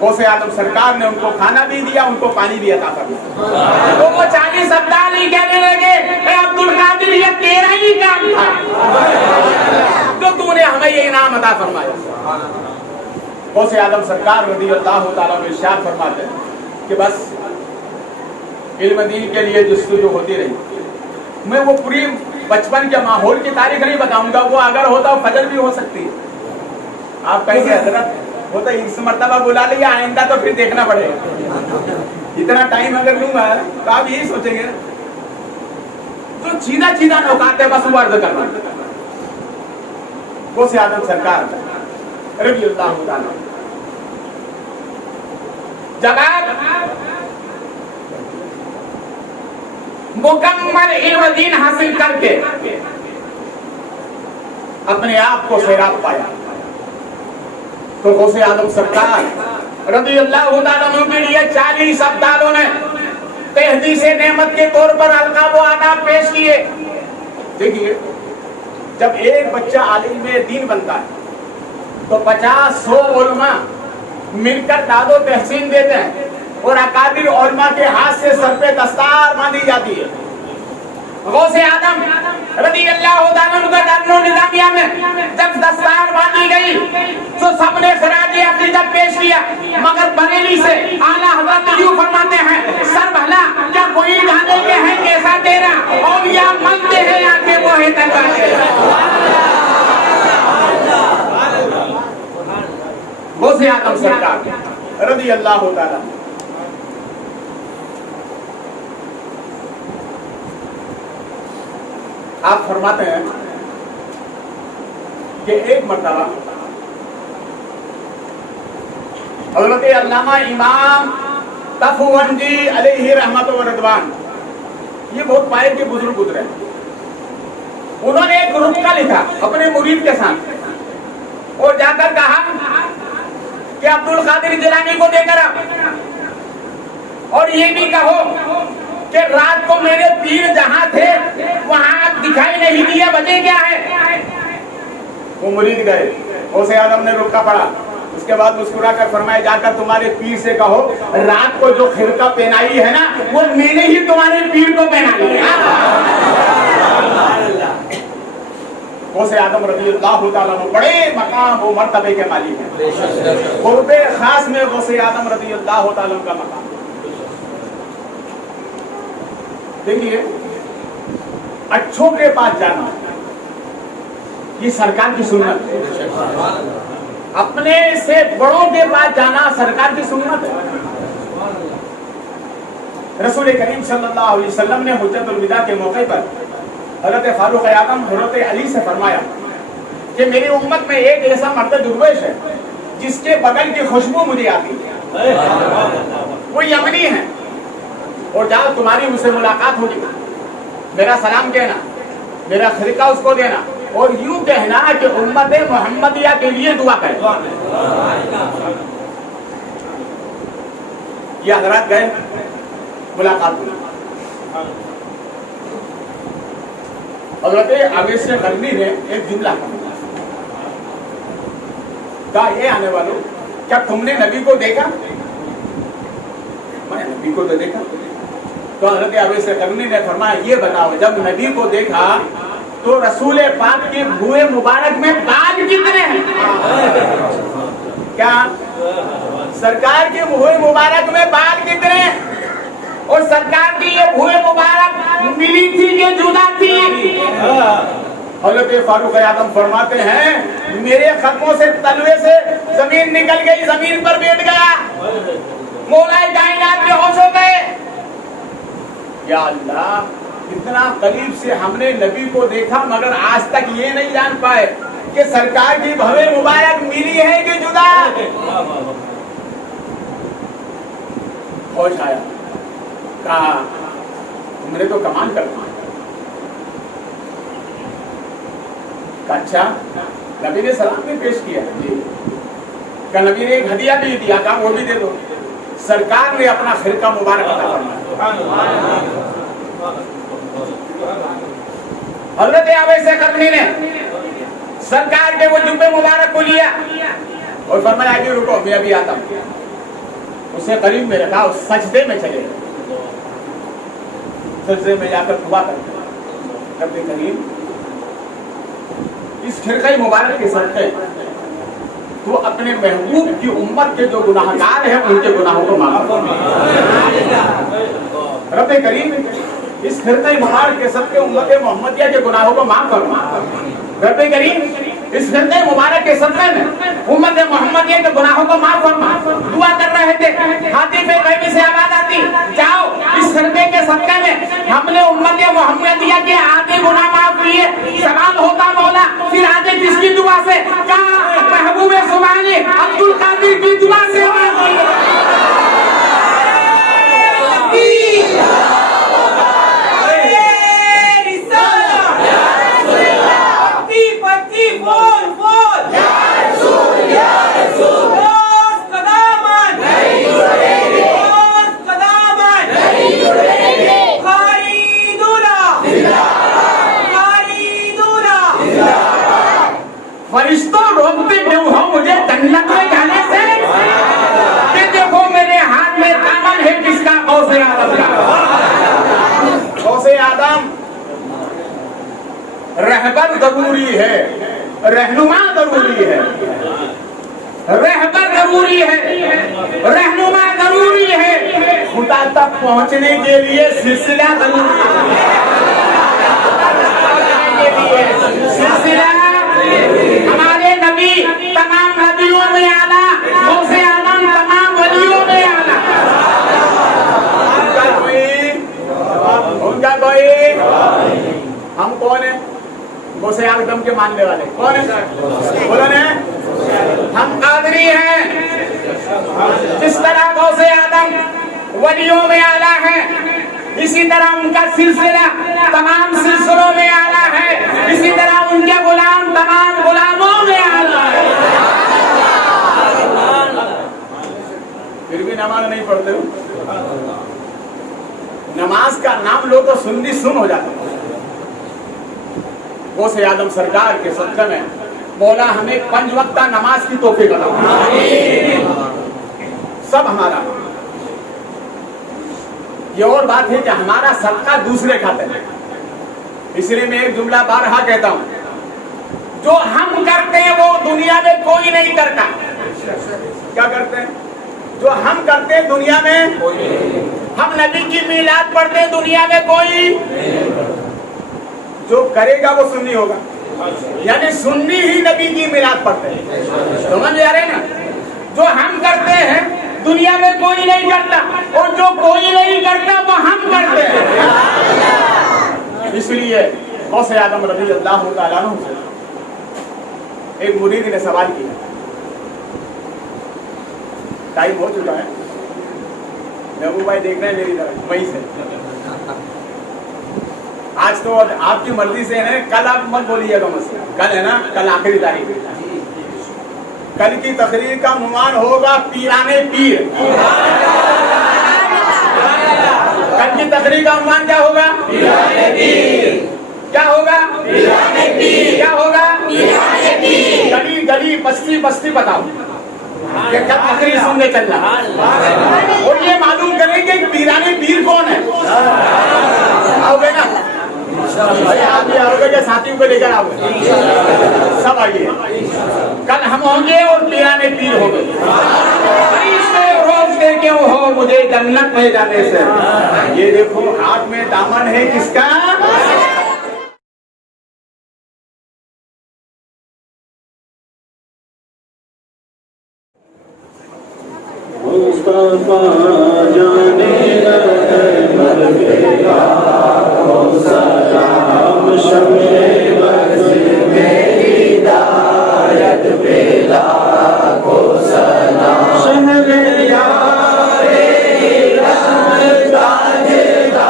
गौसे आदम सरकार ने उनको खाना भी दिया, उनको पानी भी अता कर दिया। तो वो 40 अब्दाल ही कहने लगे, ए अब्दुल कादिर ये तेरा ही काम था, तो तूने हमें ये इनाम अता फरमाया। गौसे आदम सरकार रज़ी अल्लाह ताला में इरशाद फरमाते हैं कि बस इल्म दीन के लिए जस्तजू होती रही। मैं वो पूरी बचपन के माहौल की तारीख नहीं बताऊंगा, वो अगर होता फजर भी हो सकती है। आप कहेंगे हजरत वो तो इस मर्तबा बुला लिया, आइंदा तो फिर देखना पड़ेगा। इतना टाइम अगर लूंगा तो आप यही सोचेंगे, तो सीधा नौकाते बस वर्द करना। गौसे आदम सरकार रज़ी अल्लाह ताला जवाब मुकम्मल इल्म दीन हासिल करके अपने आप को सैराब पाया, तो गौसे आदम सरकार रज़ी अल्लाह ताला के लिए 40 अब्दालों ने तहदीस नेमत के तौर पर अलकाब व आदाब पेश किए। देखिए जब एक बच्चा आलिम दीन बनता है तो 50-100 उलमा मिलकर दादो तहसीन देते हैं और अकाबिर उलमा के हाथ से सर पे दस्तार बांधी जाती है। गौसे आदम रज़ी अल्लाह ताला का दारुल निज़ामिया में जब दस्तार बांधी गई तो सबने खराज अकीदत पेश किया, मगर बरेली से आला हज़रत यूं फरमाते हैं, सर भला क्या कोई जाने के है कैसा तेरा, और या मनते हैं आके वो है तक। غوث اعظم سرکار رضی اللہ تعالیٰ. آپ فرماتے ہیں کہ ایک مرتبہ حضرت علامہ امام تفوندی علیہ رحمت و رضوان، یہ بہت پائے کے بزرگ گزرے، انہوں نے ایک رکا لکھا اپنے مرید کے ساتھ اور جا کر کہا کہ عبد القادر جیلانی کو دے کر اور یہ بھی کہو کہ رات کو میرے پیر جہاں تھے وہاں دکھائی نہیں دیا، وجہ کیا ہے؟ وہ مرید گئے، غوث اعظم نے رکا پڑھا، اس کے بعد مسکرا کر فرمایا جا کر تمہارے پیر سے کہو رات کو جو خرقہ پہنائی ہے نا وہ میں نے ہی تمہارے پیر کو پہنائی ہے. غوث اعظم رضی اللہ تعالیٰ عنہ بڑے مقام و مرتبے کے مالک ہیں، قرب خاص میں غوث اعظم رضی اللہ تعالیٰ عنہ کا مقام. دیکھیے اچھوں کے پاس جانا یہ سرکار کی سنت ہے، اپنے سے بڑوں کے پاس جانا سرکار کی سنت ہے. رسول کریم صلی اللہ علیہ وسلم نے حجت الوداع کے موقع پر حضرت فاروق اعظم حضرت علی سے فرمایا کہ میری امت میں ایک ایسا مرد درویش ہے جس کے بغل کی خوشبو مجھے آتی ہے، وہ یمنی ہے، اور جب تمہاری مجھ سے ملاقات ہوگی میرا سلام کہنا، میرا خرقہ اس کو دینا اور یوں کہنا کہ امت محمدیہ کے لیے دعا کرے. یہ حضرات گئے، ملاقات ہوئی. حضرت اویس قرنی نے ایک جملہ کہا یہ آنے والوں کیا تم نے نبی کو دیکھا؟ میں نبی کو تو دیکھا. تو حضرت اویس قرنی نے فرمایا یہ بتاؤ جب نبی کو دیکھا تو رسول پاک کے بھوئے مبارک میں بال کتنے ہیں؟ کیا سرکار کے بھوئے مبارک میں بال کتنے ہیں؟ اور سرکار کی یہ بھوئے مبارک ملی تھی کہ جدا تھی؟ حضرت فاروق اعظم فرماتے ہیں میرے قدموں سے تلوے سے زمین نکل گئی، زمین پر بیٹھ گیا، مولا کائنات کے ہوش ہو گئے. یا اللہ اتنا قریب سے ہم نے نبی کو دیکھا مگر آج تک یہ نہیں جان پائے کہ سرکار کی بھوے مبارک ملی ہے کہ جدا. ہوش آیا، کہا تم نے تو کمال کر دیا. اچھا نبی نے سلام بھی پیش کیا جی، کہ نبی نے ایک ہدیہ بھی دیا، کہا وہ بھی دے دو. سرکار نے اپنا خرقہ مبارک عطا فرمایا. حضرت اویس قرنی نے سرکار کے وہ جبے مبارک کو لیا اور فرمایا کہ رکو میں ابھی آتا ہوں. اسے قریب میں رکھا، اس سجدے میں چلے، سجدے میں جا کر دعا کرتے رب کریم اس خرقہ مبارک کے صدقے تو اپنے محبوب کی امت کے جو گناہگار ہیں ان کے گناہوں کو معاف فرما. رب کریم اس خرقہ مبارک کے صدقے امت محمدیہ کے گناہوں کو معاف فرما. رب کریم اس خرقہ مبارک کے صدقے میں امت محمدیہ کے گناہوں کو معاف فرما. دعا کر رہے تھے ہاتھی پہ غیبی سے آواز آتی جاؤ اس خرقے کے صدقے میں ہم نے امت محمدیہ کے آدھے گناہ معاف کیے. سوال ہوتا مولا پھر آدھے کس کی دعا سے؟ کہا محبوب سبحانی عبد القادر کی دعا سے. فرشتوں روکتے کیوں ہو مجھے جنت میں جانے سے؟ کہ دیکھو میرے ہاتھ میں دامن ہے کس کا؟ غوث اعظم کا. غوث اعظم رہبر ضروری ہے، رہنما ضروری ہے، رہبر ضروری ہے، رہنما ضروری ہے، خدا تک پہنچنے کے لیے سلسلہ ضروری ہے. سلسلہ ہمارے نبی تمام نبیوں میں آلہ غوث اعظم کے ماننے والے کون ہیں؟ بولو نے ہم قادری ہیں. جس طرح غوث اعظم ولیوں میں اعلیٰ ہے اسی طرح ان کا سلسلہ تمام سلسلوں میں اعلیٰ ہے, اسی طرح ان کے غلام تمام غلاموں میں اعلیٰ ہے. پھر بھی نماز نہیں پڑھتے ہو. نماز کا نام لو تو سنی سن ہو جاتا ہے. غوث اعظم سرکار کے صدقے میں مولا ہمیں 5 وقتہ نماز کی توفیق عطا فرمائے. سب ہمارا. یہ اور بات ہے کہ ہمارا صدقہ دوسرے کھاتے ہیں. اس لیے میں ایک جملہ بارہا کہتا ہوں, جو ہم کرتے ہیں وہ دنیا میں کوئی نہیں کرتا. کیا کرتے ہیں؟ جو ہم کرتے ہیں دنیا میں, ہم نبی کی میلاد پڑھتے ہیں دنیا میں کوئی, جو کرے گا وہ سنی ہوگا. یعنی سنی ہی نبی کی میلاد پڑھتے ہیں. سمجھ آ رہے نا؟ جو ہم کرتے ہیں دنیا میں کوئی نہیں کرتا, اور جو کوئی نہیں کرتا وہ ہم کرتے ہیں. اس لیے غوث اعظم رضی اللہ تعالیٰ عنہ سے ایک مرید نے سوال کیا. ٹائم ہو چکا ہے, محبوب بھائی دیکھ رہے ہیں میری طرف وہیں سے. آج تو آپ کی مرضی سے ہے, کل آپ مت بولیے گا مجھ سے. کل ہے نا, کل آخری تاریخ ہے. کل کی تقریر کا عنوان ہوگا پیرانے پیر. کل کی تقریر کا عنوان کیا ہوگا؟ پیرانے پیر. کیا ہوگا؟ پیرانے پیر. کیا ہوگا؟ پیرانے پیر. گلی گلی بستی بستی بتاؤ کہ کب تقریر سننے چل رہا, اور یہ معلوم کریں کہ پیرانے پیر کون ہے. آؤ گے نا, آپ بھی آؤ گے کہ ساتھیوں کو لے کر آؤ گے؟ سب آئیے. کل ہم ہوں گے اور پیرانے پیر ہوں گے. روز دے کیوں ہو مجھے جنت میں جانے سے. یہ دیکھو ہاتھ میں دامن ہے کس کا؟ مصطفیٰ جانے سلام شمع بز میں ہدایت پہ لاکھوں سلام. شہر یار علم تاجدار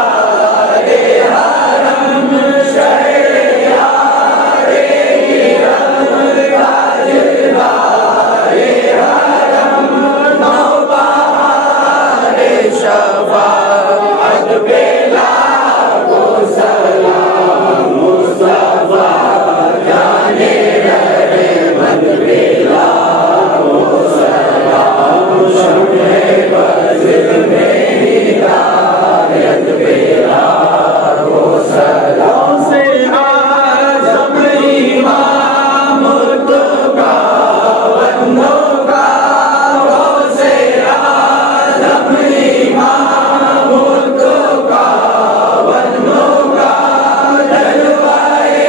حرم, شہر یار علم تاجدار حرم, نوبہار شفاعت پہ لاکھوں سلام. مصطفیٰ جانے رحمت پہ لاکھوں سلام. شمع بز میں ہدایت پہ لاکھوں سلام. سے اعظم امام مرتضیٰ بندوں کا, سے اعظم امام مرتضیٰ بندوں کا, جلوائے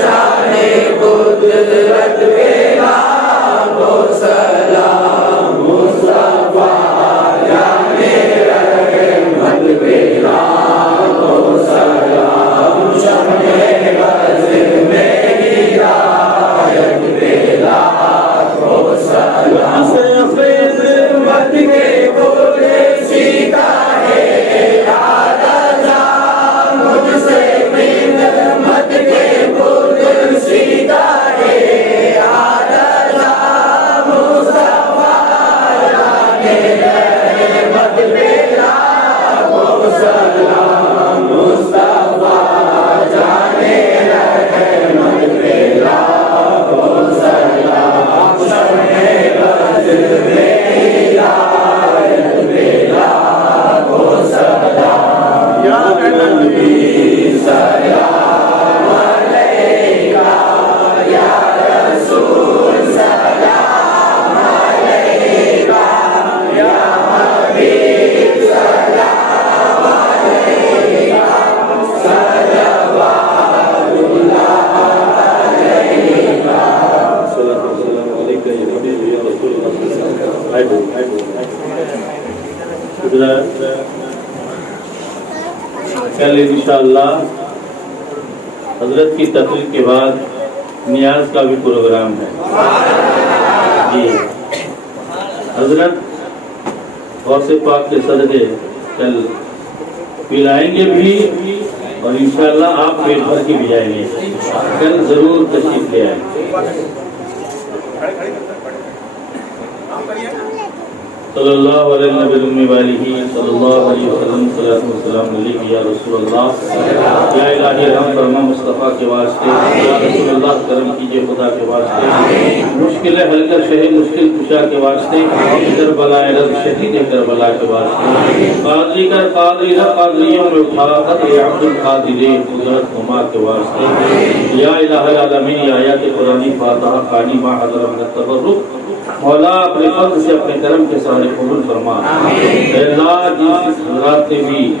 شان قدرت پہ لاکھوں سلام. مصطفیٰ جانے رحمت پہ لاکھوں سلام. شمع بز میں ہدایت پہ لاکھوں سلام. خدمت کے کرسی کا ہے اعتزا, مجھ سے خدمت کے کرسی کا ہے اعتزا. مصطفیٰ جانے رحمت پہ لاکھوں سلام. مصطفیٰ جانے رحمت پہ لاکھوں سلام. شمع بز میں ہدایت پہ لاکھوں سلام. یا نبی سلام علیکہ, یا رسول سلام علیکہ, یا حبیب سلام علیکہ. صلوات اللہ علیکہ. السلام علیکم یا حبیبی یا رسول اللہ. کل انشاءاللہ حضرت کی تقریر کے بعد نیاز کا بھی پروگرام ہے جی حضرت غوث پاک کے صدقے کل پلائیں گے بھی اور انشاءاللہ آپ پیٹ بھر کے بھی جائیں گے کل ضرور تشریف لے آئیں صلی اللہ علیہ نبی والہ صلی اللہ علیہ وسلم صلاۃ والسلام علیک یا رسول اللہ یا الہی رحم فرما مصطفیٰ کے واسطے یا رسول اللہ کرم کیجئے خدا کے واسطے مشکلیں حل کر شہر مشکل کشا کے واسطے کربلا رب شہید کربلا کے واسطے قادری کر قادری نہ قادریوں میں اٹھا قدر عبد القادر قدرت ہما کے واسطے یا الہ العالمین یا آیات قرآنی فاتحہ خانی ما حضر من التبرک مولا اپنے فضل سے اپنے کرم کے سارے قبول فرما اے اللہ جس حضرات نے بھی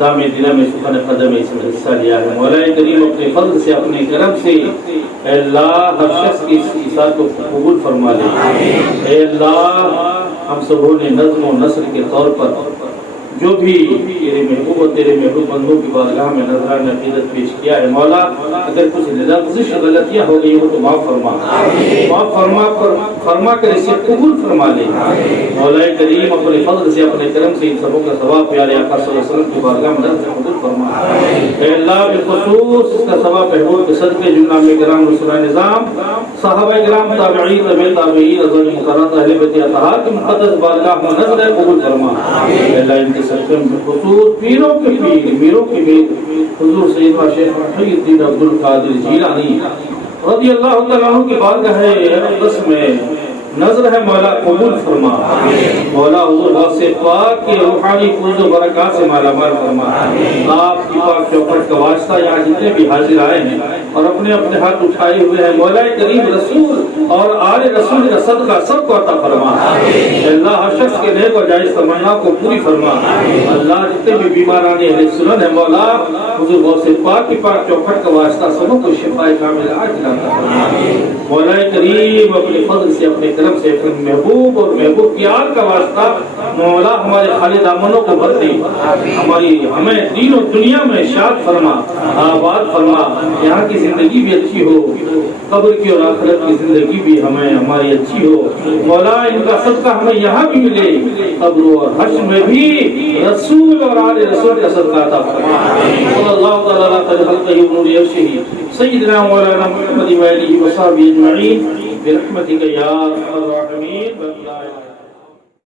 دام دینہ میں سخن قدم اس میں حصہ لیا ہے مولا کریم اپنے فضل سے اپنے کرم سے اے اللہ ہر شخص کی اس عیسیٰ کو قبول فرما لے اے اللہ ہم سبوں نے نظم و نثر کے طور پر جو بھی تیرے محبوب اور تیرے محبوب بندوں کی بارگاہ میں نذرانہ عقیدت پیش کیا ہے مولا اگر کچھ لفظ غلطیاں ہو گئی ہو تو معاف فرما کر اسے قبول فرما لے مولا کریم اپنے فضل سے اپنے کرم سے ان سبوں کا ثواب پیارے آقا صلی اللہ علیہ وسلم کی بارگاہ میں نذر قبول فرما اے اللہ بالخصوص اس کا ثواب محبوب کے صدقے جملہ میں کرام رسول نظام صحابہ کرام تابعین تابعین رضوان مقررات اہل بیت اطہار کی مقدس بارگاہ میں نذر قبول فرما اے اللہ ان کے صدقے میں خصوص پیروں کے پیر میروں کے پیر حضور سیدنا شیخ محی الدین عبد القادر جیلانی رضی اللہ تعالیٰ عنہ کی بارگاہ اقدس میں نظر ہے مولا قبول فرما مولا حضور غوث پاک کے روحانی فیض و برکات سے مالا مال فرما آپ کی پاک چوکھٹ کا واسطہ یہاں جتنے بھی حاضر آئے ہیں اور اپنے اپنے ہاتھ اٹھائے ہوئے ہیں مولا کریم رسول اور آل رسول کا صدقہ سب کو عطا فرما اللہ ہر شخص کے نیک اور جائز تمنا کو پوری فرما اللہ جتنے بھی بیماران اہل سنن ہیں مولا حضور غوث پاک کی پاک چوکھٹ کا واسطہ سب کو شفا کامل عاجل عطا فرما مولا کریم اپنے فضل سے اپنے کرم سے اپنے محبوب اور محبوب کی آل کا واسطہ مولا ہمارے خالی دامنوں کو بھر دے ہمیں دین و دنیا میں شاد فرما آباد فرما یہاں کی زندگی بھی اچھی ہو قبر کی اور آخرت کی زندگی بھی ہماری اچھی ہو مولا ان کا صدقہ ہمیں یہاں بھی ملے قبر اور حشر میں بھی رسول اور آل رسول کا صدقہ عطا فرما صلی اللہ تعالی علیہ خلقہ نور عرشہ سیدنا مولانا محمد و آلہ و صحبہ اجمعین برحمتک یا ارحم الراحمین.